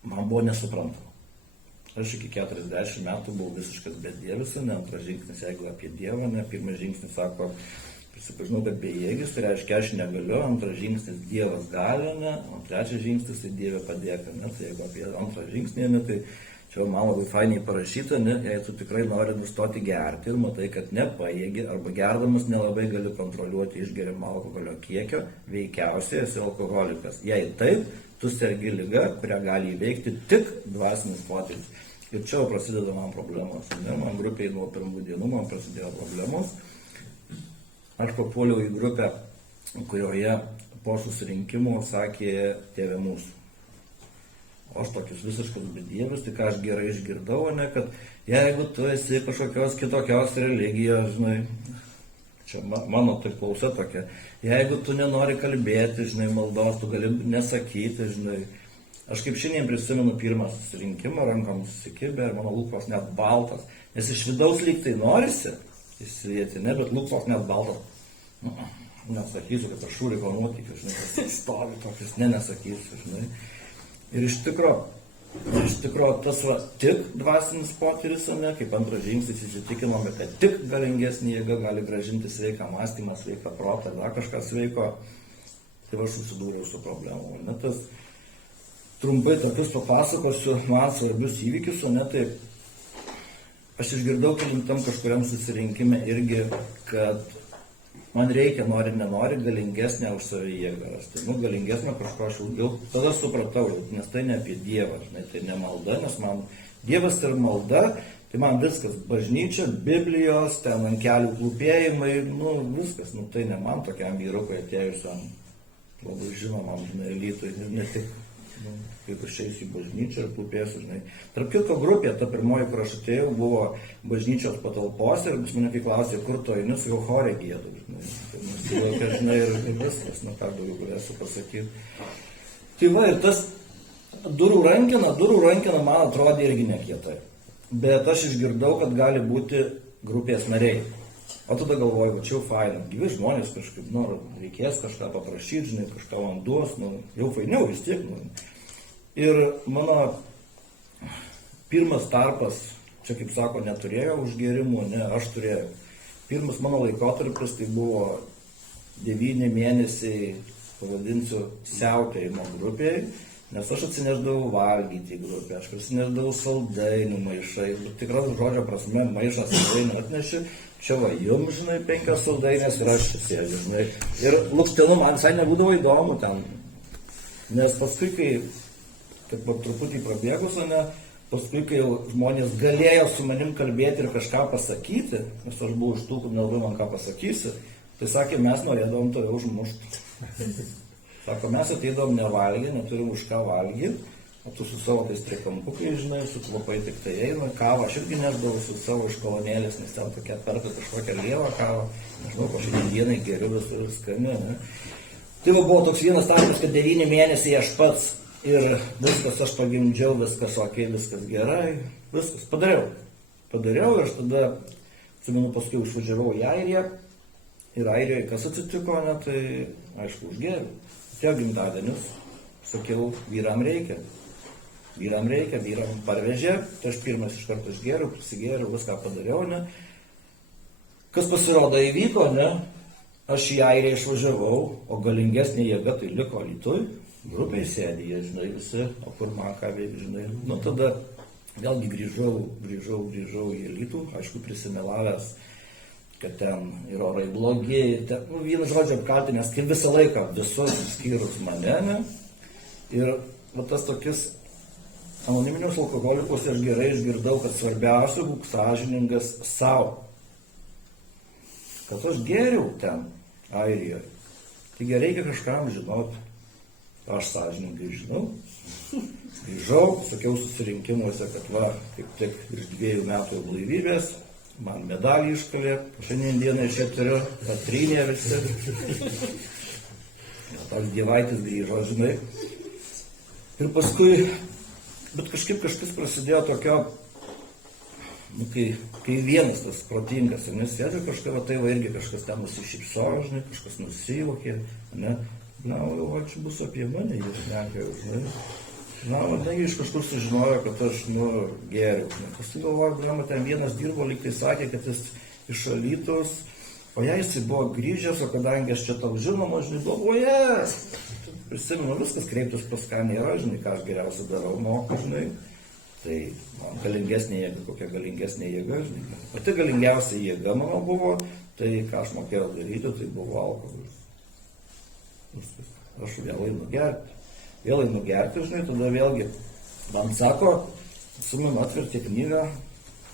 man buvo nesuprantama. Aš iki 40 metų buvau visiškas bedievis, ne? Antras žingsnis, jeigu apie Dievą, ne? Pirmas žingsnis sako, prisipažinau, kad bejėgis, tai reiškia, aš negaliu, antras žingsnis Dievas gali, ne, o trečias žingsnis tai Dieve padėka, ne, tai jeigu apie antrą žingsnį, ne, tai čia man labai fainiai parašyta, ne, jei tu tikrai nori nustoti gerti ir matai, kad nepajėgi, arba gerdamas nelabai gali kontroliuoti išgeriamo alkoholio kiekio, veikiausiai esi alkoholikas. Jei taip, tu sergi liga, kurią gali įveikti tik dvasinis potyris. Ir čia prasideda man problemos, ne, man grupiai nuo pirmų dienų man prasidėjo problemos. Aš papuoliau į grupę, kurioje po susirinkimo sakė Tėve mūsų. O aš tokius visiškus bedievius, tai ką aš gerai išgirdau, ne, kad jeigu tu esi kažkokios kitokios religijos, žinai, čia mano taip klausa tokia, jeigu tu nenori kalbėti, žinai, maldos, tu gali nesakyti, žinai. Aš kaip šiandien prisimenu pirmą susirinkimą, rankom susikibę ir mano lūpos net baltas, nes iš vidaus lyg tai norisi įsilieti, ne, bet lūpos net baltas. Nesakysiu, kad aš šūriko nuotykiu, žinai, kas stovi tokius, nesakysiu, žinai. Ir iš tikro tas va, tik dvasinis potyris, ne, kaip antras žingsnis įsitikinome, kad tik galingesnė jėga gali grąžinti sveiką mąstymą, sveiką protą, dar kažką sveiko. Tai aš susidūriau su problemu. Ne, tas trumpai tokius papasakosiu man svarbius įvykius, o ne tai aš išgirdau kelintam kažkuriam susirinkime irgi, kad man reikia, nori, nenori, galingesnė už save jėgą rasti. Galingesnė kažko aš jau tada supratau, nes tai ne apie Dievą, žinai, tai ne malda, nes man Dievas ir malda, tai man viskas, bažnyčia, Biblijos, ten ant kelių klūpėjimai, viskas, tai ne man tokiam vyrukui atėjusiam, labai žinomam, žinai, Lytui, ir ne tik. Kaip aš eisiu į bažnyčią ir klūpėsiu, žinai. Tarp kitko grupė, ta pirmoji, kur aš atėjau, buvo bažnyčios patalpos ir vis mane kai klausė, kur tu eini, su jo chore gėdu, žinai. Tai laiką, žinai, ir viskas, ką daugiau galėsiu pasakyti. Tai va, ir tas durų rankina man atrodė irgi nekietai. Bet aš išgirdau, kad gali būti grupės nariai. O tada galvoju, čia jau faina, gyvi žmonės kažkaip, reikės kažką paprašyti, žinai, kažką man duos, jau fainiau vis tiek. Ir mano pirmas tarpas, čia kaip sako, neturėjau užgėrimų, ne, aš turėjau. Pirmas mano laikotarpis tai buvo 9 mėnesiai, pavadinsiu, siautėjimo grupėje, nes aš atsineždavau valgyti į grupę, aš prisineždavau saldainių maišai, tikras žodžio prasme maišą saldainių atneši, čia va, jums, žinai, 5 saldainės ir aš čia sėdžiu, žinai. Ir lūpstinu, man visai nebūdavo įdomu ten, nes paskui, kai, taip pat truputį prabėgus, ne, paskui, kai žmonės galėjo su manim kalbėti ir kažką pasakyti, nes aš buvau iš tų, kur nelabai man ką pasakysi, tai sakė, mes norėdavom tave užmušti. Sako, mes ateidavom nevalgyti, neturim už ką valgyti, o tu su savo tais trikampukai, žinai, su kvapai tik tai eina, kavą aš irgi nesdavau su savo iš kolonėlės, nes ten tokia perka kažkokią lievą kavą, nežinau, ko šiandien dienai geriu visur skani, ne. Tai buvo toks vienas tarpas, kad 9 mėnesiai aš pats ir viskas aš pagimdžiau, viskas ok, viskas gerai, viskas padariau ir aš tada, atsimenu, paskui išvažiavau į Airiją ir Airijoje kas atsitiko, ne, tai aišku, užgėriau. Atėjo gimtadienis, sakiau, vyram reikia, vyram parvežė, tai aš pirmas iš karto išgėriau, prisigėriau, viską padariau, ne. Kas pasirodo įvyko, ne, aš į Airiją išvažiavau, o galingesnė jėga tai liko Alytuj, grupiai sėdė, jie, žinai, visi, o kur man ką veik, žinai, nu tada vėlgi grįžau į Alytų, aišku, prisimelavęs, kad ten ir orai blogi, ten, nu, vieną žodžią apkaltinęs, kaip visą laiką, visus skyrus mane, ne, ir va tas tokius anoniminius alkoholikus aš gerai išgirdau, kad svarbiausia būk sąžiningas savo. Kad aš geriau ten, Airijoje, taigi reikia kažkam žinoti, aš sąžiningai žinau. Grįžau, sakiau susirinkimuose, kad va, kaip tik iš 2 metų blaivybės, man medalį iškalė, šiandien dieną aš ją turiu, Katrynė visi. Ja, toks Dievaitis grįžo, žinai. Ir paskui, bet kažkas prasidėjo tokio, nu, kai vienas tas protingas, ir nesėdžiu kažką, va tai va irgi kažkas ten nusišypsojo, žinai, kažkas nusivokė, ne, na, o čia bus apie mane, jis nekėjo, žinai. Na, negi iš kažkur sužinojo, kad aš, nu, geriau. Paskui galvoju, galima, ten vienas dirbo, lyg tai sakė, kad jis iš Alytaus, o jei jisai buvo grįžęs, o kadangi aš čia tau žinoma, žinai, galvoju, prisimenu, viskas kreiptis pas ką nėra, žinai, ką aš geriausia darau, moku, žinai. Tai man galingesnė jėga, kokia galingesnė jėga, žinai. Pati galingiausia jėga mano buvo, tai ką aš mokėjau daryti, tai buvo alkoholis. Viskas. Aš vėl einu gerti, žinai, tada vėlgi man sako, su man atvertė knygą,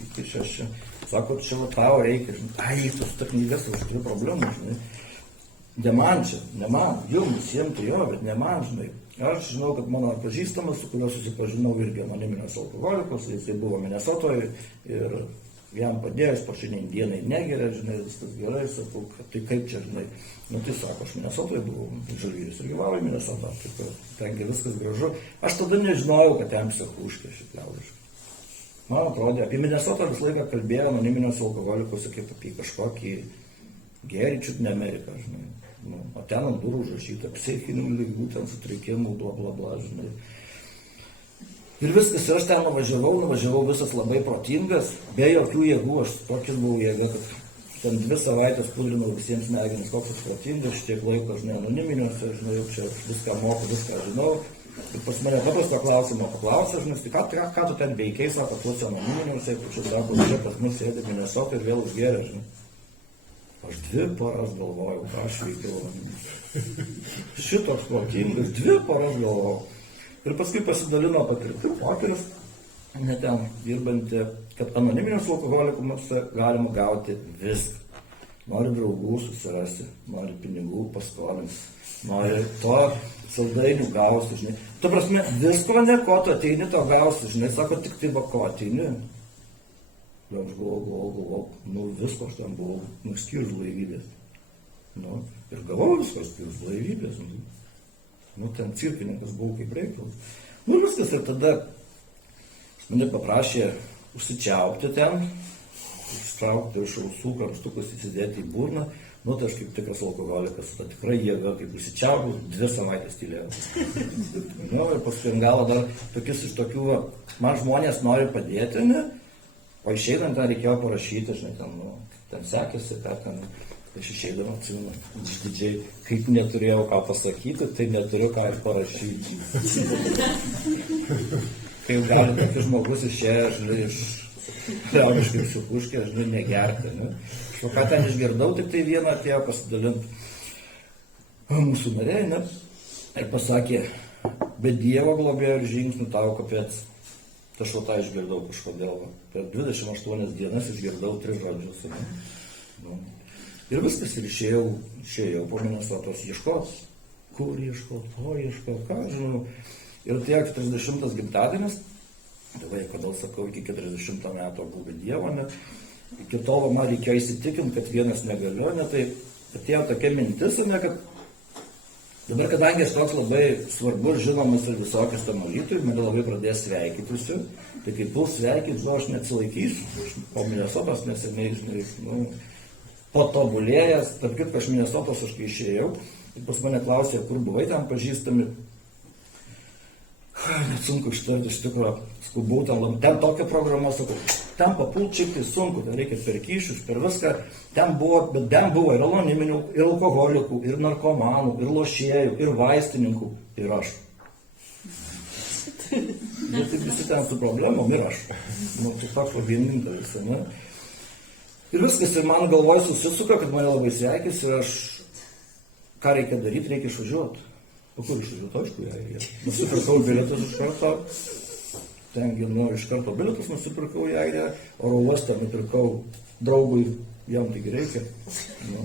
iki šeši, sako, čia va tau reikia, žinai, ai, tu su ta knygas, aš turiu problemų, žinai, ne man, jums, visiems tai jo, bet ne man, žinai, aš žinau, kad mano pažįstamas, su kuriuo susipažinau irgi anoniminės alkoholikus, jisai buvo Minesotoje ir jam padėjęs, po šiandien dienai negeria, žinai, viskas gerai, sakau, tai kaip čia, žinai, nu tai sako, aš Minesotoje buvau, Žalgiris ir gyvavo į Minesotą, tai tengi viskas gražu. Aš tada nežinojau, kad ten psichuškė šit liaudiškai. Man atrodė, apie Minesotą visą laiką kalbėjo anoniminės alkoholikus, kaip apie kažkokį gėrį čiut ne Ameriką, žinai. Nu, o ten ant durų užrašyta psichinių ligų, ten sutrikimų, bla bla bla, žinai. Ir viskas, ir aš ten nuvažiavau visas labai protingas, be jokių jėgų, aš tokias buvau jėga, kad ten 2 savaitės pudrinau visiems smegenis, koks aš protingas, šitiek laiko, žinai, anoniminiuose, žinai, jau čia viską moku, viską žinau. Ir pas mane paprasto klausimo paklausė, žinai, ką tu ten veikiai, sako, tuose anoniminiuose, kur čia sako, čia pas mus sėdė Minesotą ir vėl užgėrė, žinai. Aš 2 paras galvojau, ką aš veikiau. Šitoks protingas, 2 paras galvojau. Ir paskui pasidalino patirti pokeris, net ten dirbantį, kad anoniminius alkoholikumus galima gauti viską. Nori draugų susirasti, nori pinigų paskolinti, nori to saldainių gausi, žinai. Tu prasme, visko ne, ko tu ateini, to gausi, žinai, sako, tik tai va ko ateini. Ir aš galvojau, nu visko aš ten buvau, nu skyrus blaivybės. Nu, ir gavau visko skyrus blaivybės. Nu, ten cirkininkas buvau kaip reikalas. Nu, viskas, ir tada mane paprašė užsičiaupti ten, ištraukti iš ausų, karštukus įsidėti į burną. Nu, tai aš kaip tikras alkoholikas, ta tikrai jėga, kaip užsičiaupiu, 2 savaitės tylėjau. Nu, ir paskui galo dar tokius iš tokių, man žmonės nori padėti, ne? O išeidant ten reikėjo parašyti, žinai, ten, nu, ten sekėsi, ką ten... Aš išeidama, atsimenu, išdidžiai, kaip neturėjau ką pasakyti, tai neturiu ką ir parašyti. Kaip gali tokis žmogus išėjo, žinai, iš liaudiškai psichuškė, žinai, negerti, ne? Aš ką ten išgirdau, tik tai vieną atėjo pasidalinti mūsų nariai, ne? Ir pasakė, be Dievo globėjo ir žingsnių tau kopėts. Tai aš tą išgirdau kažkodėl. Per 28 dienas išgirdau 3 žodžius, ne? Nu. Ir viskas, ir išėjau po Minesotos ieškot, kur ieškot, ko ieškot, ką žinau. Ir tie 40 gimtadienis, tai kodėl sakau, iki 40 metų buvo Dievo, ne? Iki tol man reikėjo įsitikinti, kad vienas negaliu, ne? Tai atėjo tokia mintis, ne, kad dabar, kadangi aš toks labai svarbus, žinomas ir visokius tam alytui, mane labai pradės sveikytusi, tai kaip puls sveikinti, aš neatsilaikysiu, po Minnesotos neseniai, žinai, nu, patobulėjęs, tarp kitko aš Minnesotos aš kai išėjau, ir pas mane klausė, kur buvai ten pažįstami, net sunku ištarti iš tikrųjų, skubau ten tokia programa, sakau, ten papulčikti sunku, ten reikia per kyšius, per viską, ten buvo, bet ten buvo ir anoniminių, ir alkoholikų, ir narkomanų, ir lošėjų, ir vaistininkų, ir aš. Ir taip visi ten su problemom, ir aš. Nu, tai toks vienintelis, ne? Ir viskas, ir man galvoje susisuka, kad mane labai sveikis, ir aš, ką reikia daryti, reikia išvažiuoti. O kur išvažiuoti, aišku, jie. Nusipirkau bilietus iš karto. Tengi, nu, iš karto bilietus nusipirkau į Airiją, oro uostą nupirkau draugui, jam taigi reikia. Nu.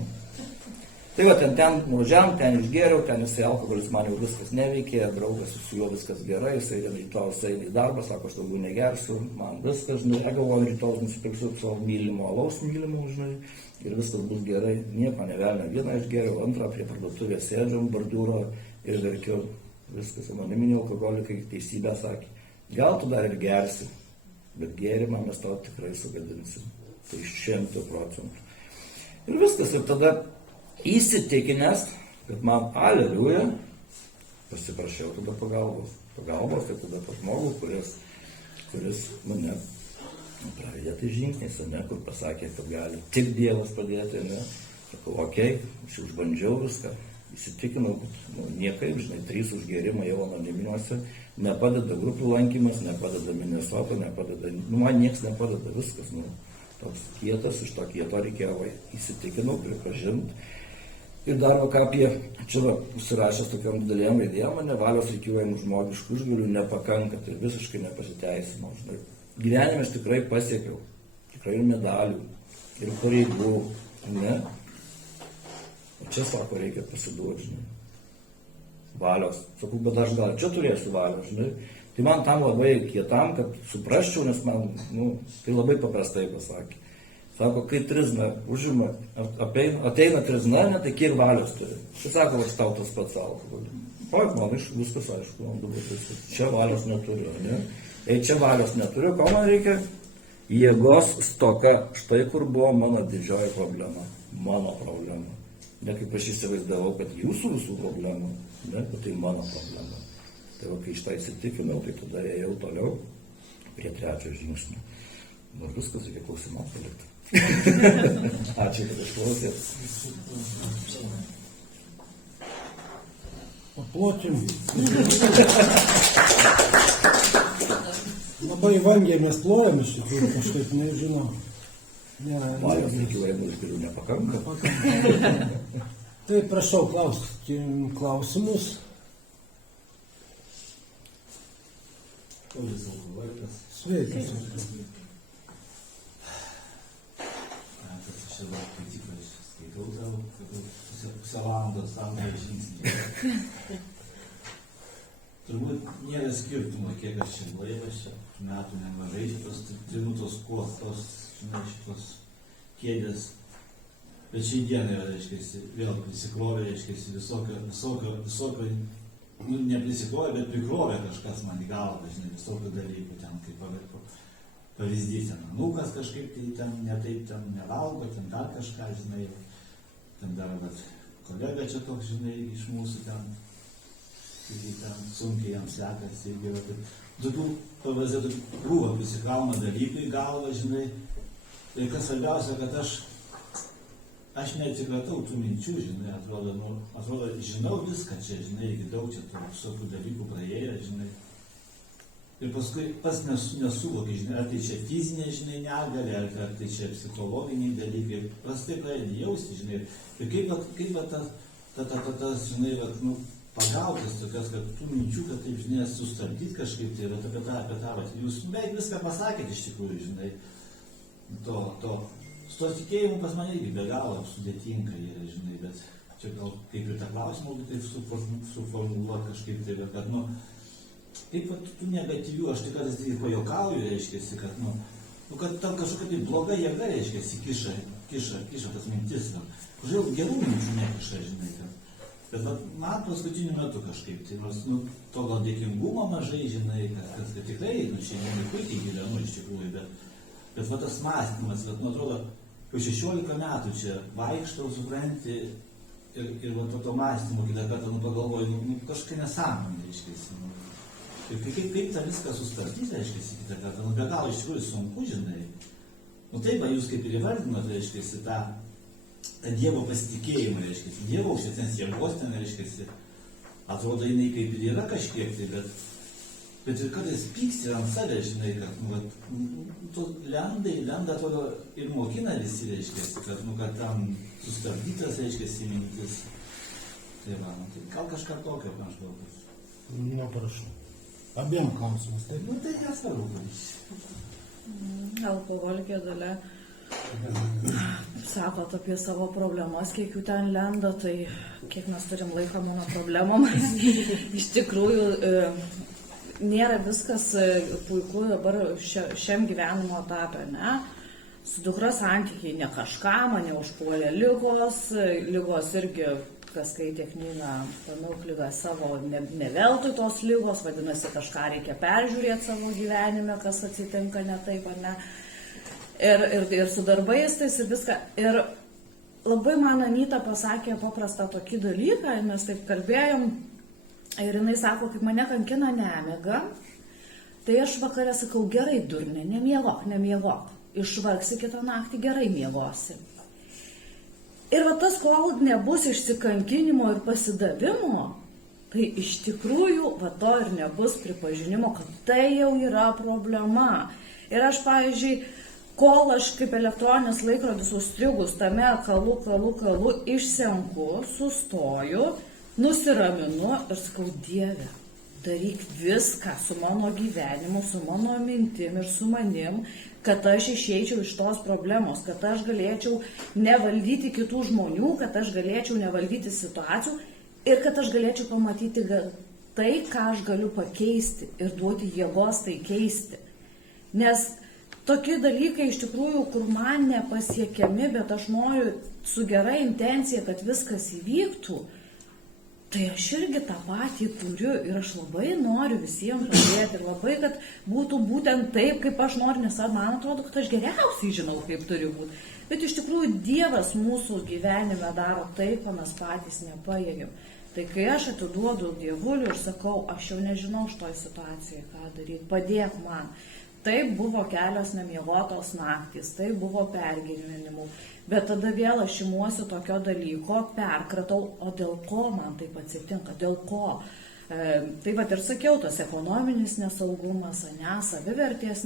Tai va, ten nuvažiavam, ten išgėriau, ten jisai alkoholis man jau viskas neveikė, draugas su juo viskas gerai, jisai rytojus eina į darbą, sako, aš daugiau negersiu, man viskas, žinai, galvoju, rytojus nusipirksiu savo mylimo alaus, žinai, ir viskas bus gerai, nieko nevelnio, vieną išgėriau, antrą prie parduotuvės sėdžiam, bordiūro ir verkiau, viskas, anoniminiai alkoholikai teisybę sakė. Gal tu dar ir gersi, bet gėrimą mes tau tikrai sugadinsim. Tai 100%. Ir viskas, ir tada įsitikinęs, kad man aleliuja, pasiprašiau tada pagalbos. Pagalbos, tai tada pas žmogų, kuris mane pravedė tai žingsniais, ne, kur pasakė, kad gali tik Dievas padėti, ne. Sakau, okei, aš išbandžiau viską. Įsitikinau, kad niekaip, žinai, 3 užgėrimai jau anoniminiuose, nepadeda grupių lankymas, nepadeda Minnesota, nepadeda, man nieks nepadeda, viskas, toks kietas, iš to kieto reikėjo įsitikinau, pripažinti. Ir dar ką apie, čia užsirašęs tokiam didelėm idėjom, mane valios reikėjimų žmogiškų išgalių nepakanka, tai visiškai nepasiteisino, žinai. Gyvenime aš tikrai pasiekiau, tikrai ir medalių, ir pareigų, ne? O čia, sako, reikia pasiduoti, žinai. Valios. Sakau, bet aš gal čia turėsiu valios, žinai. Tai man tam labai kietam, kad suprasčiau, nes man, tai labai paprastai pasakė. Sako, kai trizna užima, ateina trizna, tai kiek valios turi. Tai sako, aš tau tas pats alkoholį. O, man viskas aišku, man dabar viskas. Čia valios neturiu, ne? Ei, čia valios neturiu, ko man reikia? Jėgos stoka. Štai kur buvo mano didžioji problema. Mano problema. Ne kaip aš įsivaizdavau, kad jūsų visų problemų, ne, bet tai mano problema. Tai va, kai iš tą įsitikinau, tai tada ėjau toliau prie 3 žingsnio. Nu, viskas, reikia klausimą palikti. Ačiū, kad išklausėt. Paplotim. Labai vangiai mes plojam, iš tikrųjų, kažkaip nežinau. Valios reikėjimų išgalių nepakanka. Tai prašau klausti klausimus. Sveikas. Aš dabar skaityklą skaitau tau, pusę valandos tam žingsnį. Turbūt nėra skirtumo, kiek aš čia blaivas, čia metų nemažai, šitos kuostos, šitos kėdės. Bet šiai dienai, reiškiasi, vėl prisikrovė, reiškiasi, visokio, neprisikrovė, bet prikrovė kažkas man į galvą, žinai, visokių dalykų ten, kaip pavyzdys, ten anūkas kažkaip tai ten netaip ten nevalgo, ten dar kažką, žinai, ten dar kolega čia toks, žinai, iš mūsų ten, sunkiai jam sekasi, tokių pavazė, krūvą prisikrauna dalykų į galvą, žinai, ir kas svarbiausia, kad aš neatsikratau tų minčių, žinai, atrodo, žinau viską čia, žinai, iki daug čia tų visokių dalykų praėję, žinai. Ir paskui pas nesuvokia, žinai, ar tai čia fizinė, žinai, negalė, ar tai čia psichologiniai dalykai, prastai pradedi jausti, žinai. Ir kaip tas, žinai, pagautas tokias, kad tų minčių, kad taip, žinai, sustabdyti kažkaip, tai apie tą, jūs beveik viską pasakėt iš tikrųjų, žinai, su to tikėjimu pas mane irgi be galo sudėtinga yra, žinai, bet čia gal kaip ir tą klausimą, taip suformuluoti kažkaip, tai, kad, kaip vat, tų negatyvių, aš tik kartais tik pajokauju, reiškia, kad, kad tam kažkokia tai bloga jėga, reiškia, kiša tas mintis. Kažkaip gerų minčių nekiša, žinai. Bet man paskutiniu metu kažkaip, tai nors, to gal dėkingumo mažai, žinai, kad tikrai, šiandien puikiai gyvenu iš tikrųjų, bet tas mąstymas, man atrodo, jau 16 metų čia vaikštau, supranti, ir to mąstymo kitą kartą pagalvoju, kažkokia nesąmonė, reiškia. Ir kaip tą viską sustabdyti, reiškia, kitą kartą, be galo iš tikrųjų sunku, žinai. Taip, jūs kaip ir įvardinat, reiškia, tą Dievo pasitikėjimą, reiškia, Dievo aukštesnės jėgos ten, reiškia, atrodo, jinai kaip ir yra kažkiek, tai, bet ir kartais pyksti ant savę, žinai, kad lenda, atrodo, ir mokina visi, reiškia, kad tam sustabdytas, reiškia, mintis. Tai gal kažką tokio maždaug. Prašau. Abiem klausimus, taip? Tai nesvarbu. Alkoholikė Dalia sakot apie savo problemas, kiek jų ten lenda, tai kiek mes turim laiko mano problemom. Iš tikrųjų, nėra viskas puiku dabar šiam gyvenimo etape, ne? Su dukra santykiai ne kažką, mane užpuolė lygos irgi, kas skaitė knygą, Pamilk ligą savo, ne veltui tos lygos, vadinasi, kažką reikia peržiūrėti savo gyvenime, kas atsitinka ne taip, ar ne. Ir su darbais tais ir viską. Ir labai man Anyta pasakė paprastą tokį dalyką, mes taip kalbėjom, ir jinai sako, kaip mane kankina nemiga, tai aš vakarė sakau, gerai durnė, nemiegok, išvargsi kitą naktį, gerai miegosi. Ir tas, kol nebus išsikankinimo ir pasidavimo, tai iš tikrųjų to ir nebus pripažinimo, kad tai jau yra problema. Ir aš, pavyzdžiui, kol aš kaip elektroninis laikrodis užstrigus tame kalu, išsenku, sustoju, nusiraminu ir sakau, Dieve, daryk viską su mano gyvenimu, su mano mintim ir su manim, kad aš išeičiau iš tos problemos, kad aš galėčiau nevaldyti kitų žmonių, kad aš galėčiau nevaldyti situacijų ir kad aš galėčiau pamatyti tai, ką aš galiu pakeisti ir duoti jėgos tai keisti. Nes tokie dalykai iš tikrųjų, kur man nepasiekiami, bet aš noriu su gera intencija, kad viskas įvyktų, tai aš irgi tą patį turiu ir aš labai noriu visiems padėti ir labai, kad būtų būtent taip, kaip aš noriu, nes man atrodo, kad aš geriausiai žinau, kaip turi būti. Bet iš tikrųjų Dievas mūsų gyvenime daro tai, ko mes patys nepajėgiam. Tai kai aš atiduodu Dievuliui ir sakau, aš jau nežinau šitoj situacijai, ką daryti, padėk man. Taip buvo kelios nemiegotos naktys, taip buvo pergyvenimų, bet tada vėl aš imuosi tokio dalyko, perkratau, o dėl ko man taip atsitinka, dėl ko. Tai ir sakiau, tas ekonominis nesaugumas, savivertės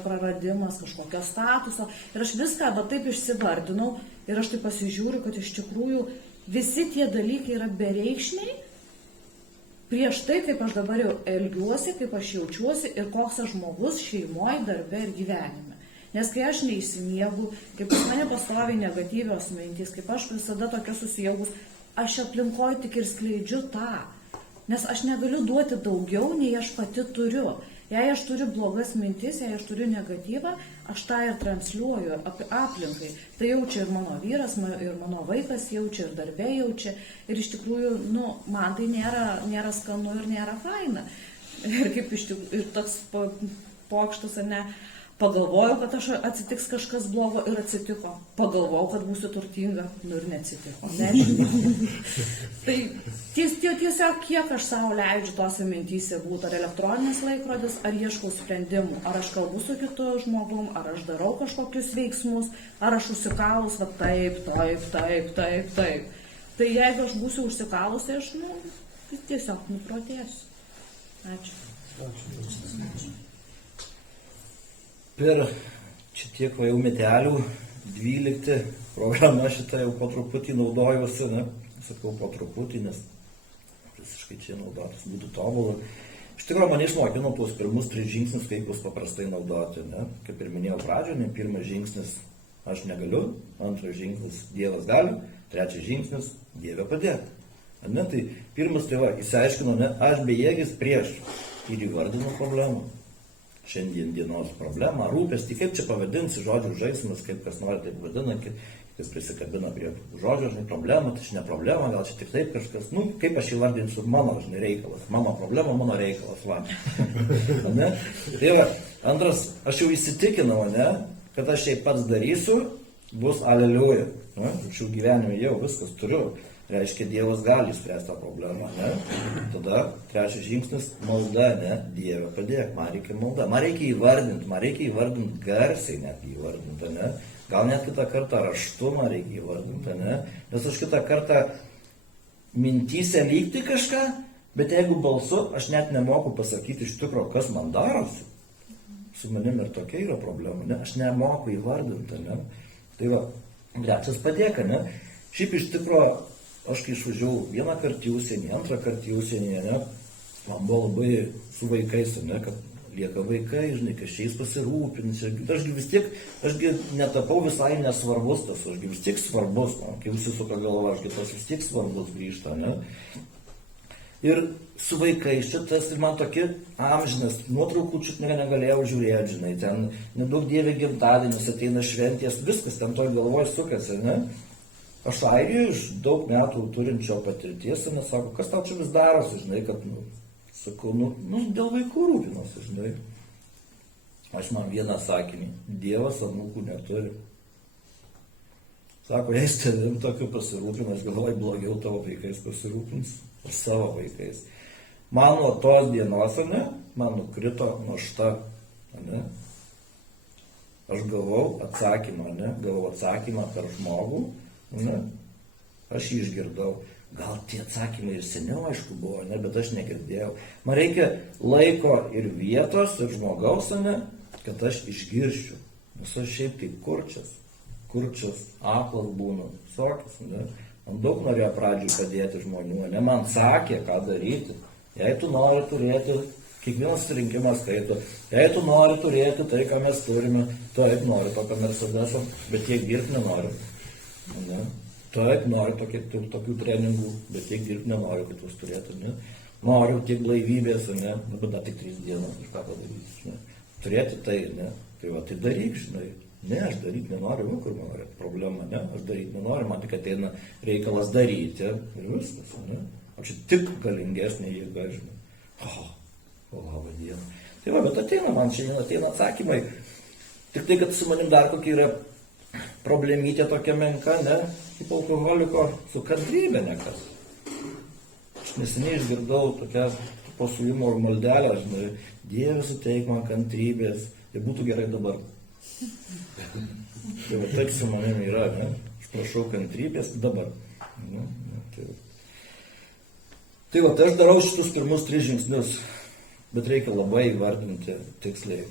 praradimas, kažkokio statuso. Ir aš viską taip išsivardinau ir aš taip pasižiūriu, kad iš tikrųjų visi tie dalykai yra bereikšmiai prieš tai, kaip aš dabar jau elgiuosi, kaip aš jaučiuosi ir koks aš žmogus šeimoje, darbe ir gyvenime. Nes kai aš neįsimiegu, kaip pas mane pastoviai negatyvios mintys, kaip aš visada tokia susijaugus, aš aplinkoje tik ir skleidžiu tą. Nes aš negaliu duoti daugiau, nei aš pati turiu. Jei aš turiu blogas mintis, jei aš turiu negatyvą, aš tą ir transliuoju aplinkai. Tai jaučia ir mano vyras, ir mano vaikas jaučia, ir darbė jaučia. Ir iš tikrųjų, man tai nėra skanu ir nėra faina. Ir kaip iš tikrųjų, ir toks pokštas, pagalvojau, kad atsitiks kažkas blogo ir atsitiko. Pagalvojau, kad būsiu turtinga, ir neatsitiko. Tai tiesiog kiek aš savo leidžiu tose mintyse būti, ar elektroninis laikrodis, ar ieškau sprendimų, ar aš kalbu su kitu žmogum, ar aš darau kažkokius veiksmus, ar aš užsikalus, va taip. Tai jeigu aš būsiu užsikalus, tai aš tiesiog nuprotėsiu. Ačiū. Per šitiek jau metelių, 12 programa šitą jau po truputį naudojuosi, sakau po truputį, nes visiškai čia naudotis būtų tobulą. Iš tikrųjų, mane išmokino tuos pirmus 3 žingsnius, kaip juos paprastai naudoti. Kaip ir minėjau pradžioje, pirmas žingsnis aš negaliu, antras žingsnis Dievas gali, trečias žingsnis Dieve padėti. Tai pirmas, išsiaiškino, aš bejėgis prieš. ir įvardinu problemą. Šiandien dienos problemą, rūpestį, kaip čia pavadinsi, žodžių žaismas, kaip kas nori taip vadina, kaip prisikabina prie žodžio, žinai, problema, tai čia ne problema, gal čia tik taip kažkas, kaip aš įvardinsiu mano, žinai, reikalas, mano problema, mano reikalas, va. Ne? Tai va, antras, aš jau įsitikinau, ne, kad aš jai pats darysiu, bus aleliuja. Šių gyvenime jau viskas turiu. Reiškia, Dievas gali spręsti tą problemą, ne? Tada trečias žingsnis - malda, ne? Dieve, padėk, man reikia malda. Man reikia įvardinti garsiai, net įvardinti, ne? Gal net kitą kartą raštu man reikia įvardinti, ne? Nes aš kitą kartą mintyse lygti kažką, bet jeigu balsu, aš net nemoku pasakyti iš tikro, kas man darosi. Su manim ir tokia yra problema, ne? Aš nemoku įvardinti, ne? Tai va, trečias padėka, ne? Šiaip iš tikro, aš kai išvažiavau vieną kartą į užsienį, antrą kartą į užsienį, ne, man buvo labai su vaikais, ne, kad lieka vaikai, žinai, kad šiais pasirūpins. Ašgi netapau visai nesvarbus tas, ašgi vis tiek svarbus, man, kai užsisuka galva, ašgi tas vis tiek svarbus grįžta, ne. Ir su vaikais šitas, ir man tokie amžinas, nuotraukų čia negalėjau žiūrėti, žinai, ten nedaug Dieve gimtadienis, ateina šventės, viskas ten toj galvoj sukasi, ne. Aš Airijoje iš daug metų turinčio patirties, nes sako, kas tau čia vis darosi, žinai, kad, sakau, dėl vaikų rūpinosi, žinai. Aš man vieną sakinį, Dievas anūkų neturi. Sako, jei tavim tokiu pasirūpina, aš galvoju, blogiau tavo vaikais pasirūpins, ar savo vaikais. Man nuo tos dienos, ne, man nukrito našta, ne. Aš gavau atsakymą, ne, per žmogų. Ne, aš jį išgirdau. Gal tie atsakymai ir seniau, aišku, buvo, ne, bet aš negirdėjau. Man reikia laiko ir vietos, ir žmogaus, ne, kad aš išgirščiau. Nes aš šiaip kaip kurčias, aklas būnu, sokis, ne. Man daug norėjo pradžiai padėti žmonių, ne, man sakė, ką daryti. Jei tu nori turėti, kiekvienas rinkimas skaito, jei tu nori turėti tai, ką mes turime, taip nori tokio Mercedeso, bet tiek dirbti nenori. Ne? Taip, noriu tokių treningų, bet tiek dirbti nenoriu, kad jūs turėtų, ne? Noriu tiek blaivybės, ne? Bet dar tik 3 dienas, iš ką padarysiu, ne? Turėti tai, ne? Tai va, tai daryk, žinai. Ne, aš daryti nenoriu, va, kur man yra problema, ne? Aš daryti nenoriu, man tik ateina reikalas daryti ir viskas, ne? O čia tik galingesnė jėga, žinai. Labą dieną. Tai va, bet ateina, man šiandien ateina atsakymai. Tik tai, kad su manim dar kokia yra problemytė tokia menka, ne, kaip alkoholiko, su kantrybė nekas. Aš neseniai išgirdau tokią posujimo maldelę, žinai, Dieve suteik man kantrybės, tai būtų gerai dabar. Tai va, taip su manim yra, ne, aš prašau kantrybės dabar. Ne, tai va, aš darau šitus pirmus 3 žingsnius, bet reikia labai įvardinti tiksliai.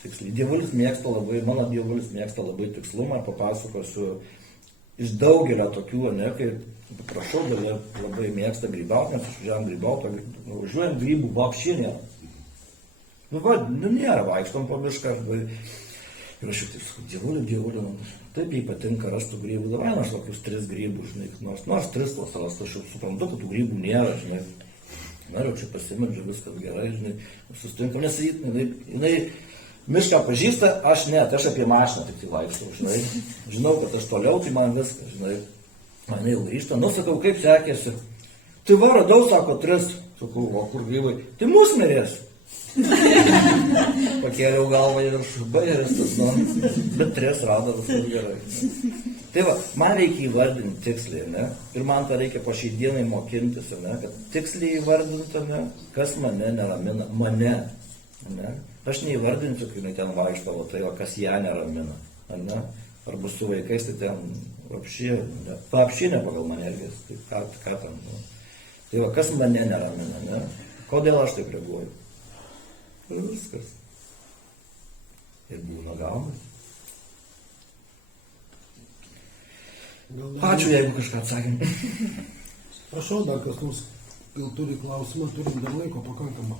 Dievulis mėgsta labai, mano dievulis mėgsta labai tikslumą, papasakosiu iš daugelio tokių, ne, kai, prašau, labai mėgsta grybauti, nes išvažiavam grybauti, važiuojam grybų vapščiai nėra. Nėra, vaikštom po mišką, ir aš jau taip sakau, dievulį, taip jai patinka rastų grybų, dabar aš tokius 3 grybų, žinai, nors 3 tos rastų, aš jau suprantu, kad tų grybų nėra, žinai, noriu čia pasimeldžiu, viskas gerai, žinai, susitinkam, nes jinai mišką pažįsta, aš ne, tai aš apie mašiną tik tai vaikštau, žinai. Žinau, kad aš toliau, tai man viskas, žinai. Man jau grįžta, sakau, kaip sekėsi. Tai va, radau, sako, 3. Sakau, o kur grybai? Tai mūsų norės. Pakėliau galvą ir bairis tas, bet 3 rado, viskas gerai. Tai va, man reikia įvardinti tiksliai, ne? Ir man tą reikia po šiai dienai mokintis, ne? Kad tiksliai įvardinti, ne? Kas mane neramina, ne? Aš neįvardinsiu, kai jinai ten vaikštavo, tai o kas ją neramina, ne? Arba su vaikais, tai ten apšinė pagal mane elgėsi, tai ką ten, ne? Tai va, kas mane neramina, ne? Kodėl aš taip reaguoju? Ir viskas. Ir būna gaunas. Ačiū, jeigu kažką atsakėm. Prašau, dar kas nors turi klausimą, turim dar laiko pakankamą.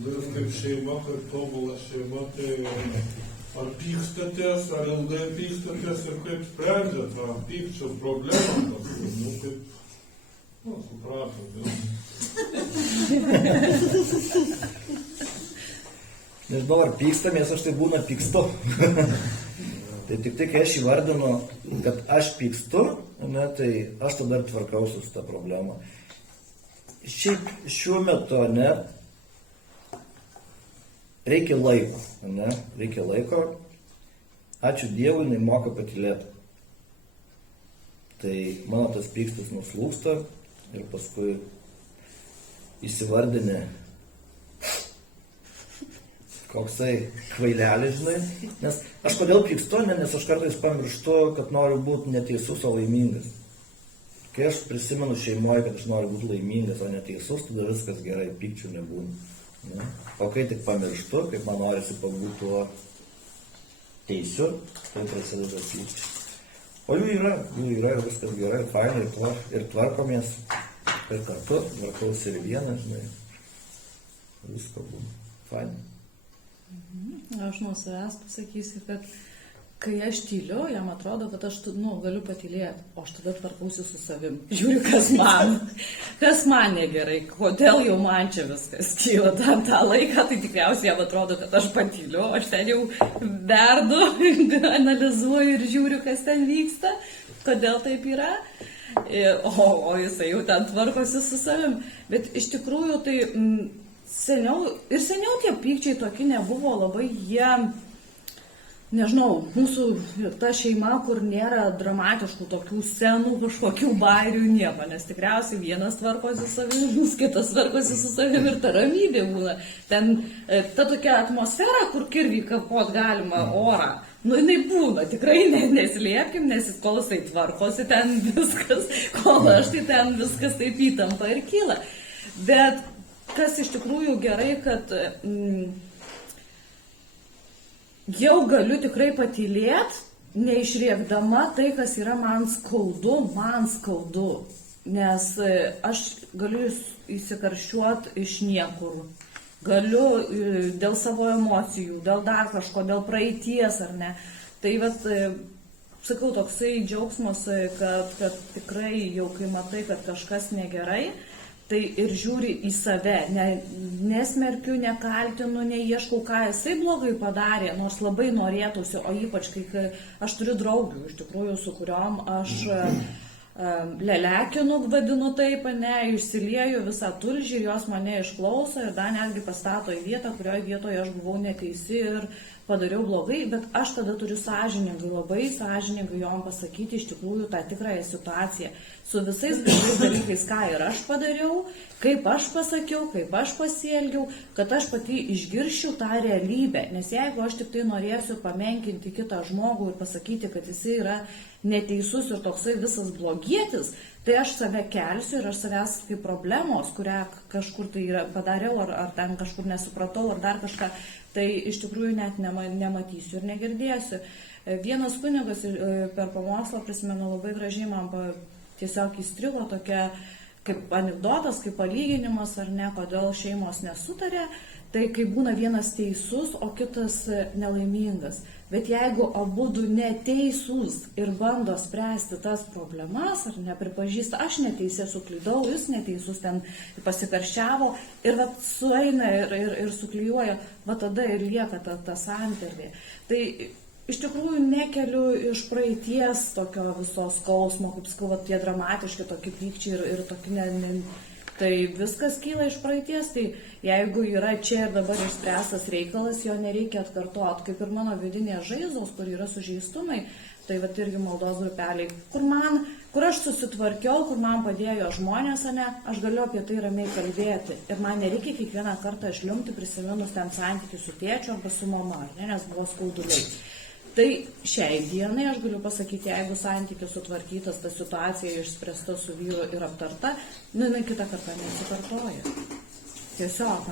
Jūs kaip šeima, kaip tobula šeima, tai ar pykstatės, ar ilgai pykstatės ir kaip sprendžiat tą pykčio problemą? Nu, suprato. Nežinau, ar pykstamės, aš tai būna pykstu. Tai tik tai, kai aš įvardinu, kad aš pykstu, ne, tai aš tada ir tvarkausiu su tą problemą. Šiaip šiuo metu, ne, reikia laiko, ne, reikia laiko. Ačiū Dievui, jinai moka patylėti. Tai mano tas pykstas nuslūksta ir paskui įsivardini koksai kvailelis, žinai. Nes aš kodėl pykstu, nes aš kartais pamirštu, kad noriu būti neteisus, o laimingas. Kai aš prisimenu šeimoje, kad aš noriu būti laimingas, o neteisus, tada viskas gerai, pykčių nebūna. Ne? O kai tik pamirštu, kaip man norisi pabūti tuo teisiu, tai prasideda pykčiai. O jų yra ir viskas gerai, ir fainai, ir tvarkomės, ir kartu, tvarkausi ir vieną, žinai. Visko būna fainai. Aš nuo savęs pasakysiu, kad kai aš tyliu, jam atrodo, kad aš galiu patylėti, o aš tada tvarkausi su savim. Žiūriu, kas man negerai, kodėl jau man čia viskas kyla tą laiką, tai tikriausiai jam atrodo, kad aš patyliu, aš ten jau verdu, analizuoju ir žiūriu, kas ten vyksta, kodėl taip yra. O jisai jau ten tvarkosi su savim. Bet iš tikrųjų tai seniau tie pykčiai tokie nebuvo labai, jie, nežinau, mūsų ta šeima, kur nėra dramatiškų tokių scenų, kažkokių bairių, nieko, nes tikriausiai vienas tvarkosi su savim, kitas tvarkosi su savim ir ta ramybė būna. Ten ta tokia atmosfera, kur kirvį kapot galima orą. Jinai būna, tikrai neslėpkim, nes kol jisai tvarkosi, ten viskas, kol aš tai ten viskas taip įtampa ir kyla. Bet kas iš tikrųjų gerai, kad jau galiu tikrai patylėti, neišrėkdama tai, kas yra man skaudu, nes aš galiu įsikarščiuoti iš niekur. Galiu dėl savo emocijų, dėl dar kažko, dėl praeities ar ne. Tai vat, sakau, toksai džiaugsmas, kad tikrai jau kai matai, kad kažkas negerai, tai ir žiūri į save, nesmerkiu, nekaltinu, neieškau, ką jisai blogai padarė, nors labai norėtųsi, o ypač kai aš turiu draugių, iš tikrųjų, su kuriom aš lelekinu, vadinu taip, išsilieju visą tulžį ir jos mane išklauso ir dar netgi pastato į vietą, kurioje vietoje aš buvau neteisi ir padariau blogai, bet aš tada turiu sąžiningai, labai sąžiningai jom pasakyti iš tikrųjų tą tikrąją situaciją. Su visais dalykais, ką ir aš padariau, kaip aš pasakiau, kaip aš pasielgiau, kad aš pati išgirščiau tą realybę. Nes jeigu aš tik tai norėsiu pamenkinti kitą žmogų ir pasakyti, kad jisai yra neteisus ir toksai visas blogietis, tai aš save kelsiu ir aš savęs kaip problemos, kurią kažkur tai padariau, ar ten kažkur nesupratau, ar dar kažką, tai iš tikrųjų net nematysiu ir negirdėsiu. Vienas kunigas per pamokslą, prisimenu, labai gražiai man tiesiog įstrigo tokia kaip anekdotas, kaip palyginimas, ar ne, kodėl šeimos nesutarė, tai kai būna vienas teisus, o kitas nelaimingas. Bet jeigu abudu neteisūs ir bando spręsti tas problemas, ar nepripažįsta, aš neteisė, suklydau, jis neteisus, ten pasikarščiavo ir vat sueina ir suklijuoja, va tada ir lieka ta santarvė. Tai iš tikrųjų nekeliu iš praeities tokio visos skausmo, kaip sakau, tie dramatiški tokie pykčiai ir tokie tai viskas kyla iš praeities, tai jeigu yra čia ir dabar išspręstas reikalas, jo nereikia atkartoti, kaip ir mano vidinės žaizdos, kur yra sužeistumai, tai vat irgi maldos grupeliai, kur aš susitvarkiau, kur man padėjo žmonės, aš galiu apie tai ramiai kalbėti ir man nereikia kiekvieną kartą išliumti prisiminus ten santykių su tėčiu arba su mama, nes buvo skauduliai. Tai šiai dienai aš galiu pasakyti, jeigu santykis sutvarkytas, ta situacija išspręsta su vyru ir aptarta, jinai kitą kartą nesikartoja. Tiesiog,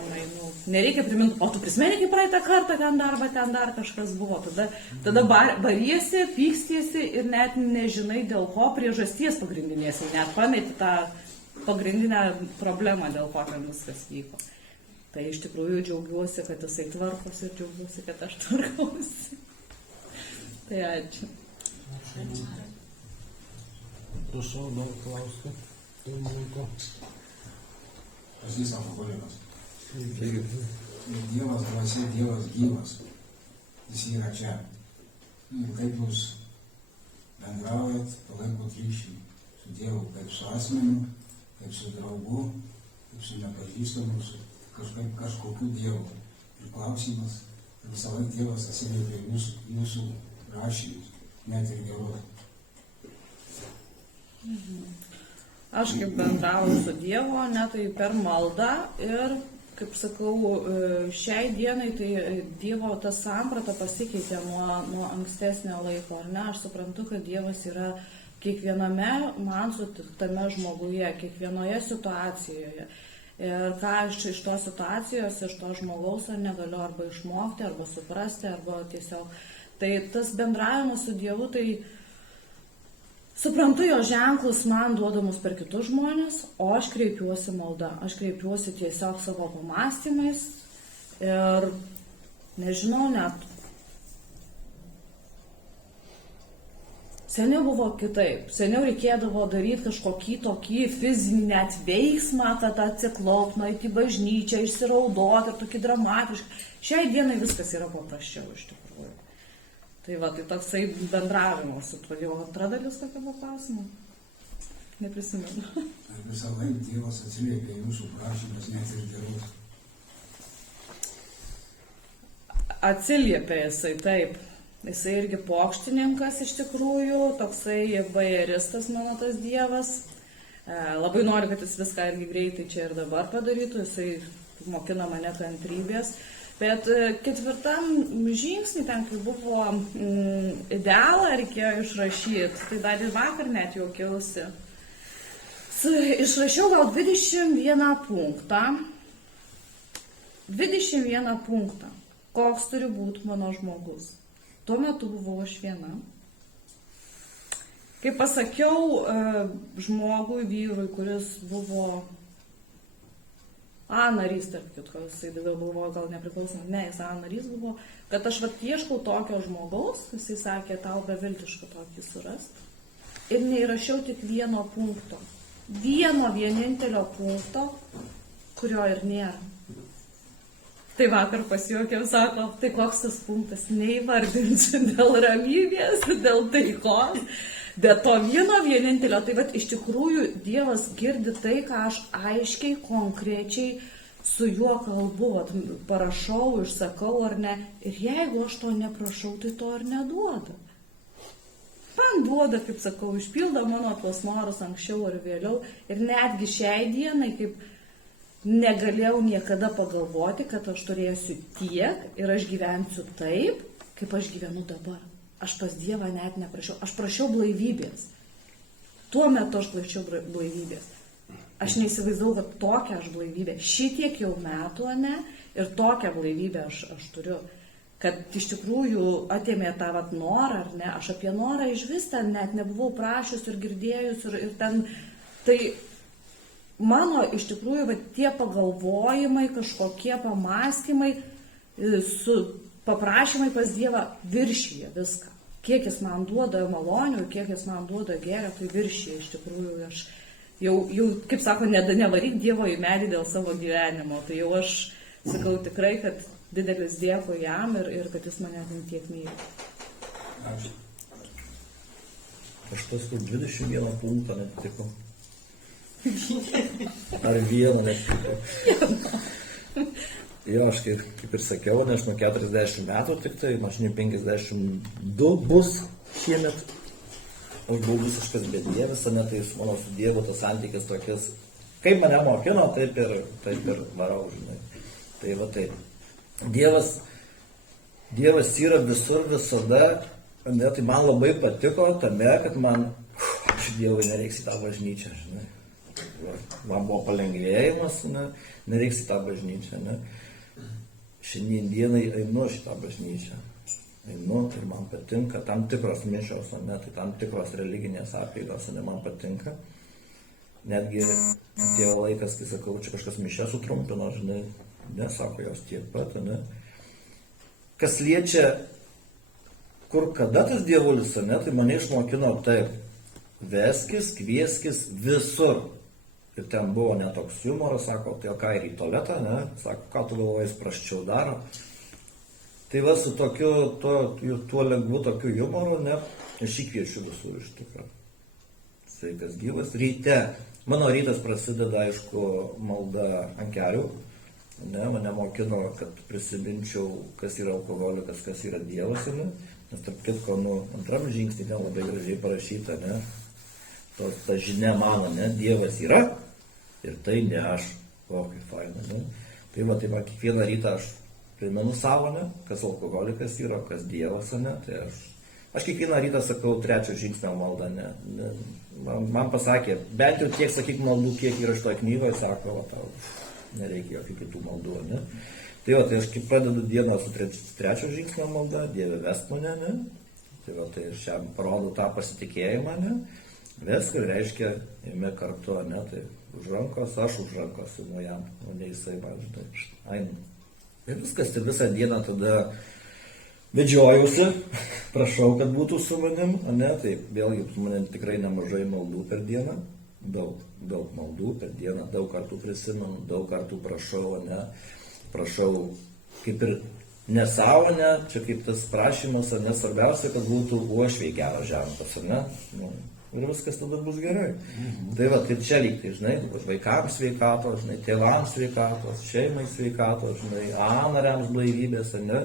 nereikia priminti, o tu prisimeni, kaip praeitą kartą ten dar kažkas buvo. Tada bariesi, pykstiesi ir net nežinai dėl ko priežasties pagrindinės, net pameti tą pagrindinę problemą, dėl ko ten viskas vyko. Tai iš tikrųjų džiaugiuosi, kad jisai tvarkosi ir džiaugiuosi, kad aš tvarkausi. Tai ačiū. Prašau, daug klausimų. Turim laiko. Pažįstam alkoholikas. Taigi, Dievas dvasia, Dievas gyvas. Jis yra čia. Ir kaip jūs bendraujat, palaikot ryšį su Dievu, kaip su asmeniu, kaip su draugu, kaip su nepažįstamu, su kažkokiu Dievu. Ir klausimas, visą laiką Dievas atsiliepia jūsų prašymus, net ir gerus. Aš kaip bendrauju su Dievu, tai per maldą ir, kaip sakau, šiai dienai tai Dievo ta samprata pasikeitė nuo ankstesnio laiko, ar ne? Aš suprantu, kad Dievas yra kiekviename man sutiktame žmoguje, kiekvienoje situacijoje. Ir ką aš iš tos situacijos, iš to žmogaus ar negaliu arba išmokti, arba suprasti, arba tiesiog. Tai tas bendravimas su Dievu, tai suprantu jo ženklus man duodamus per kitus žmonės, o aš kreipiuosi malda. Aš kreipiuosi tiesiog savo pamastymais ir nežinau net. Seniau buvo kitaip. Seniau reikėdavo daryti kažkokį tokį fizinį net veiksmą, kad atsiklaupt, nueiti į bažnyčią, išsiraudoti ir tokį dramatišką. Šiai dienai viskas yra paprasčiau iš tikrųjų. Tai va, tai toksai bendravimas su tuo. Jau antra dalis kokia buvo klausima? Neprisimenu. Visą laiką Dievas atsiliepia jūsų prašymus, net ir gerus. Atsiliepia jisai, taip. Jisai irgi pokštininkas iš tikrųjų, toksai bajeristas mano tas Dievas. Labai nori, kad jis viską irgi greitai čia ir dabar padarytų, jisai mokina mane kantrybės. Bet ketvirtam žingsnį, ten kai buvo idealą reikėjo išrašyti, tai dar ir vakar net juokiausi. Išrašiau gal 21 punktą. 21 punktą. Koks turi būti mano žmogus. Tuo metu buvau aš viena. Kaip pasakiau žmogui, vyrui, kuris buvo A narys, tarp kitko, jisai buvo gal nepriklausomai, ne, jis A narys buvo, kad aš ieškau tokio žmogaus, jisai sakė, tau beviltiška tokį surasti. Ir neįrašiau tik vieno punkto. Vieno vienintelio punkto, kurio ir nėra. Tai vakar pasijuokėm, sako, tai koks tas punktas, neįvardinsiu dėl ramybės, dėl taikos, bet to vieno vienintelio, tai vat iš tikrųjų Dievas girdi tai, ką aš aiškiai, konkrečiai su juo kalbu, vat, parašau, išsakau ar ne, ir jeigu aš to neprašau, tai to ir neduoda. Man duoda, kaip sakau, išpildo mano tuos norus anksčiau ar vėliau, ir netgi šiai dienai, kaip negalėjau niekada pagalvoti, kad aš turėsiu tiek ir aš gyvensiu taip, kaip aš gyvenu dabar. Aš pas Dievą net neprašiau. Aš prašiau blaivybės. Tuo metu aš prašiau blaivybės. Aš neįsivaizdavau, kad tokią aš blaivybę. Šitiek jau metų, ne, ir tokią blaivybę aš turiu. Kad iš tikrųjų atėmė tą vat norą, ar ne. Aš apie norą iš vis ten net nebuvau prašius ir girdėjus. Ir ten, tai mano iš tikrųjų vat, tie pagalvojimai, kažkokie pamąstymai su paprašymai pas Dievą viršyje viską. Kiek jis man duoda malonių, kiek jis man duoda gėrio, tai viršyje iš tikrųjų. Aš jau kaip sako, nevaryk Dievo į medį dėl savo gyvenimo. Tai jau aš sakau tikrai, kad didelis dėkui jam ir kad jis mane tiek myli. Ačiū. Aš tas 21 punktą netiko. Ar vieno netiko. Jo, aš kaip ir sakiau, nes nuo 40 metų tik tai, mažiniai 52 bus šiemet. Aš buvau visiškas bedievis, net tai su mano su Dievu tas santykis tokias, kaip mane mokino, taip ir varau, žinai. Tai va taip. Dievas yra visur, visada, ne, tai man labai patiko tame, kad man, Dievui nereiks į tą bažnyčią, žinai. Man buvo palengvėjimas, ne, nereiks į tą bažnyčią, ne. Šiandien dienai einu šitą bažnyčią. Einu ir man patinka tam tikros mišios, ne, tai tam tikros religinės apeigos, ne, man patinka. Netgi atėjo laikas, kai sakau, čia kažkas mišę sutrumpino, žinai, ne, sako jos tiek pat, ne. Kas liečia, kur kada tas dievulis, ne, tai mane išmokino taip, veskis, kvieskis visur. Ir ten buvo netoks humoras, sako, tai o ką ir į tualetą, ne? Sako, ką tu galvoji, jis prasčiau daro. Tai va su tokiu, tuo lengvu tokiu humoru, ne, aš įkviečiu visų iš tikrųjų. Sveikas gyvas. Ryte, mano rytas prasideda, aišku, malda ant kelių. Ne, mane mokino, kad prisiminčiau, kas yra alkoholikas, kas yra Dievas. Ne? Nes tarp kitko, antram žingsnį labai gražiai parašyta, ne? Ta žinia mano, ne, Dievas yra ir tai ne aš. O, kaip faina, ne? Tai va, kiekvieną rytą aš primenu savo, ne, kas alkoholikas yra, kas Dievas, ne? Tai aš kiekvieną rytą sakau 3 žingsnio maldą, ne? Man pasakė, bent jau tiek, sakyk, maldų, kiek yra šitoje knygoje, sako, va, tau nereikia jokių kitų maldų, ne? Tai va, tai aš kaip pradedu dieną su 3 žingsnio malda, Dieve vesk mane, ne? Tai va, tai aš šiam parodau tą pasitikėjimą, ne? Viską reiškia, ėmė kartu, ne, tai už rankos, aš už rankos, nu jam, o ne jisai, man, žinai, ainu. Ir viskas, tai visą dieną tada vedžiojusi, prašau, kad būtų su manim, ne, tai vėlgi su manim tikrai nemažai maldų per dieną, daug maldų per dieną, daug kartų prisimenu, daug kartų prašau, ne, prašau, kaip ir ne savo, ne, čia kaip tas prašymas, ne, svarbiausia, kad būtų uošviai geras ženklas, ne, nu, ir viskas tada bus gerai. Tai va, tai čia lygtai, žinai, vaikams sveikatos, žinai, tėvams sveikatos, šeimai sveikatos, žinai, nariams blaivybės, ne,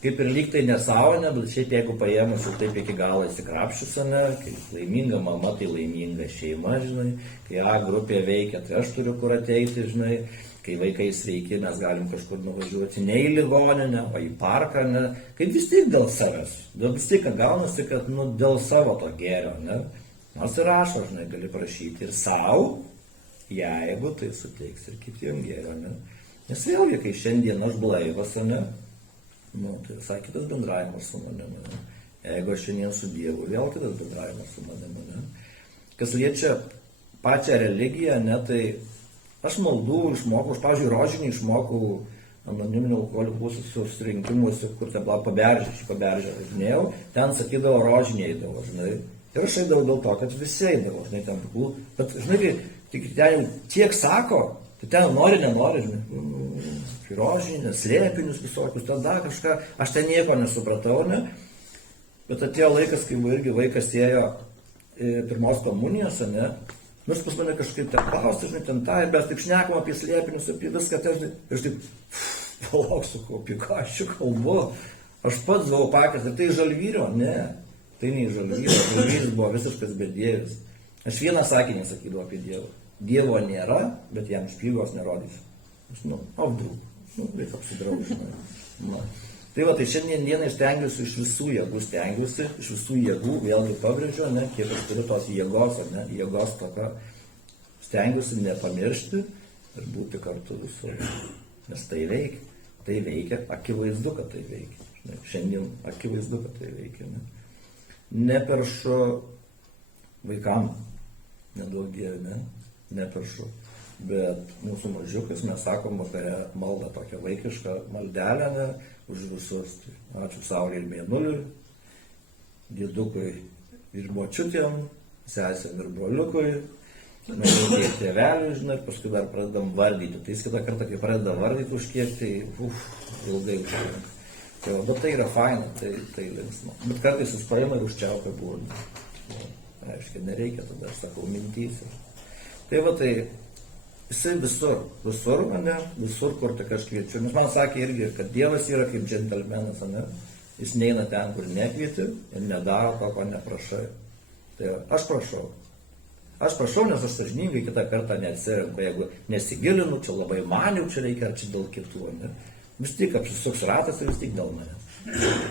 kaip ir lygtai ne savo, ne, bet šiaip jeigu paėmus jau taip iki galo įsikrapščius, ne, kai laiminga mama, tai laiminga šeima, žinai, kai A grupė veikia, tai aš turiu kur ateiti, žinai, kai vaikai sveiki, mes galim kažkur nuvažiuoti ne į ligoninę, o į parką, ne, kaip vis tik dėl savęs, vis tik gaunasi, kad, nu, dėl savo to gėrio, ne. Nors ir rašo, žinai, gali prašyti ir savo, jeigu tai suteiks ir kitiem gėrio, ne. Nes vėlgi, kai šiandien aš blaivas, ne, nu, tai visai kitas bendravimas su manimi, ne. Jeigu aš šiandien su Dievu, vėl kitas bendravimas su manimi, ne. Kas liečia pačią religiją, ne, tai aš maldų išmokau, aš, pavyzdžiui, rožinį išmokau anoniminių alkoholikų susirinkimuose, kur ten paberžė važinėjau, ten sakydavo rožinį eidavo, žinai. Ir aš eidavau dėl to, kad visi eidavo, žinai, ten tikų, bet, žinai, tik ten jau tiek sako, tai ten nori, nenori, žinai, rožinį, slėpinius visokius, tada kažką, aš ten nieko nesupratau, ne, bet atėjo laikas, kai irgi vaikas ėjo pirmos komunijos, ne, nors pas mane kažkaip ten klausti, žinai, ten tą, ir mes taip šnekam apie slėpinius, apie viską, ir aš taip, palauksiu, apie ką aš čia kalbu, aš pats buvau pakęs, ir tai žalvyrio, ne. Tai nei žalvyras, žalvyris buvo visiškas bedievis. Aš vieną sakinį sakydavau apie Dievą. Dievo nėra, bet jam špygos nerodysiu. Aš, apdrūk, reikia apsidraužinai. Tai va, tai šiandien dieną stengiuosi iš visų jėgų, vėlgi pabrėžiu, ne, kiek aš turiu tos jėgos, ne, jėgos tokio, stengiuosi nepamiršti ir būti kartu visur. Nes tai veikia, akivaizdu, kad tai veikia. Šiandien akivaizdu, kad tai veikia, ne. Neperšu vaikam, nedaug dieve, ne, neperšu, bet mūsų mažiukas, mes sakom vakare maldą tokią vaikišką maldelę, ne, už visus, tai ačiū Saulei ir Mėnuliui, dėdukui ir močiutėm, sesėm ir broliukui, ir tėveliui, žinai, ir paskui dar pradedam vardyti, tai jis kitą kartą, kai pradeda vardyti už kiek, tai ilgai užtrunka. Bet tai yra faina, tai linksma. Bet kartais jis paima ir užčiaupia būrną. Aiškiai, nereikia tada, aš sakau, mintys. Tai va, tai jisai visur mane, visur, kur tik aš kviečiu. Nes man sakė irgi, kad Dievas yra kaip džentelmenas, ne? Jis neina ten, kur nekvieti ir nedaro to, ko neprašai. Tai aš prašau. Aš prašau, nes aš sąžiningai kitą kartą neatsirenku. Jeigu nesigilinu, čia labai maniau, čia reikia, ar čia dėl kitų, ne? Vis tik apsisuks ratas ir vis tik dėl manęs.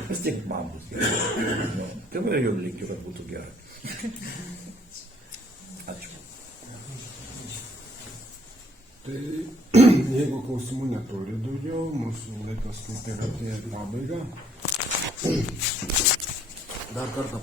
Vis tik man bus gerai. Tai va jau linkiu, kad būtų gerai. Ačiū. Tai jeigu klausimų neturi daugiau, mūsų laikas kaip ir atėjo į pabaigą. Dar kartą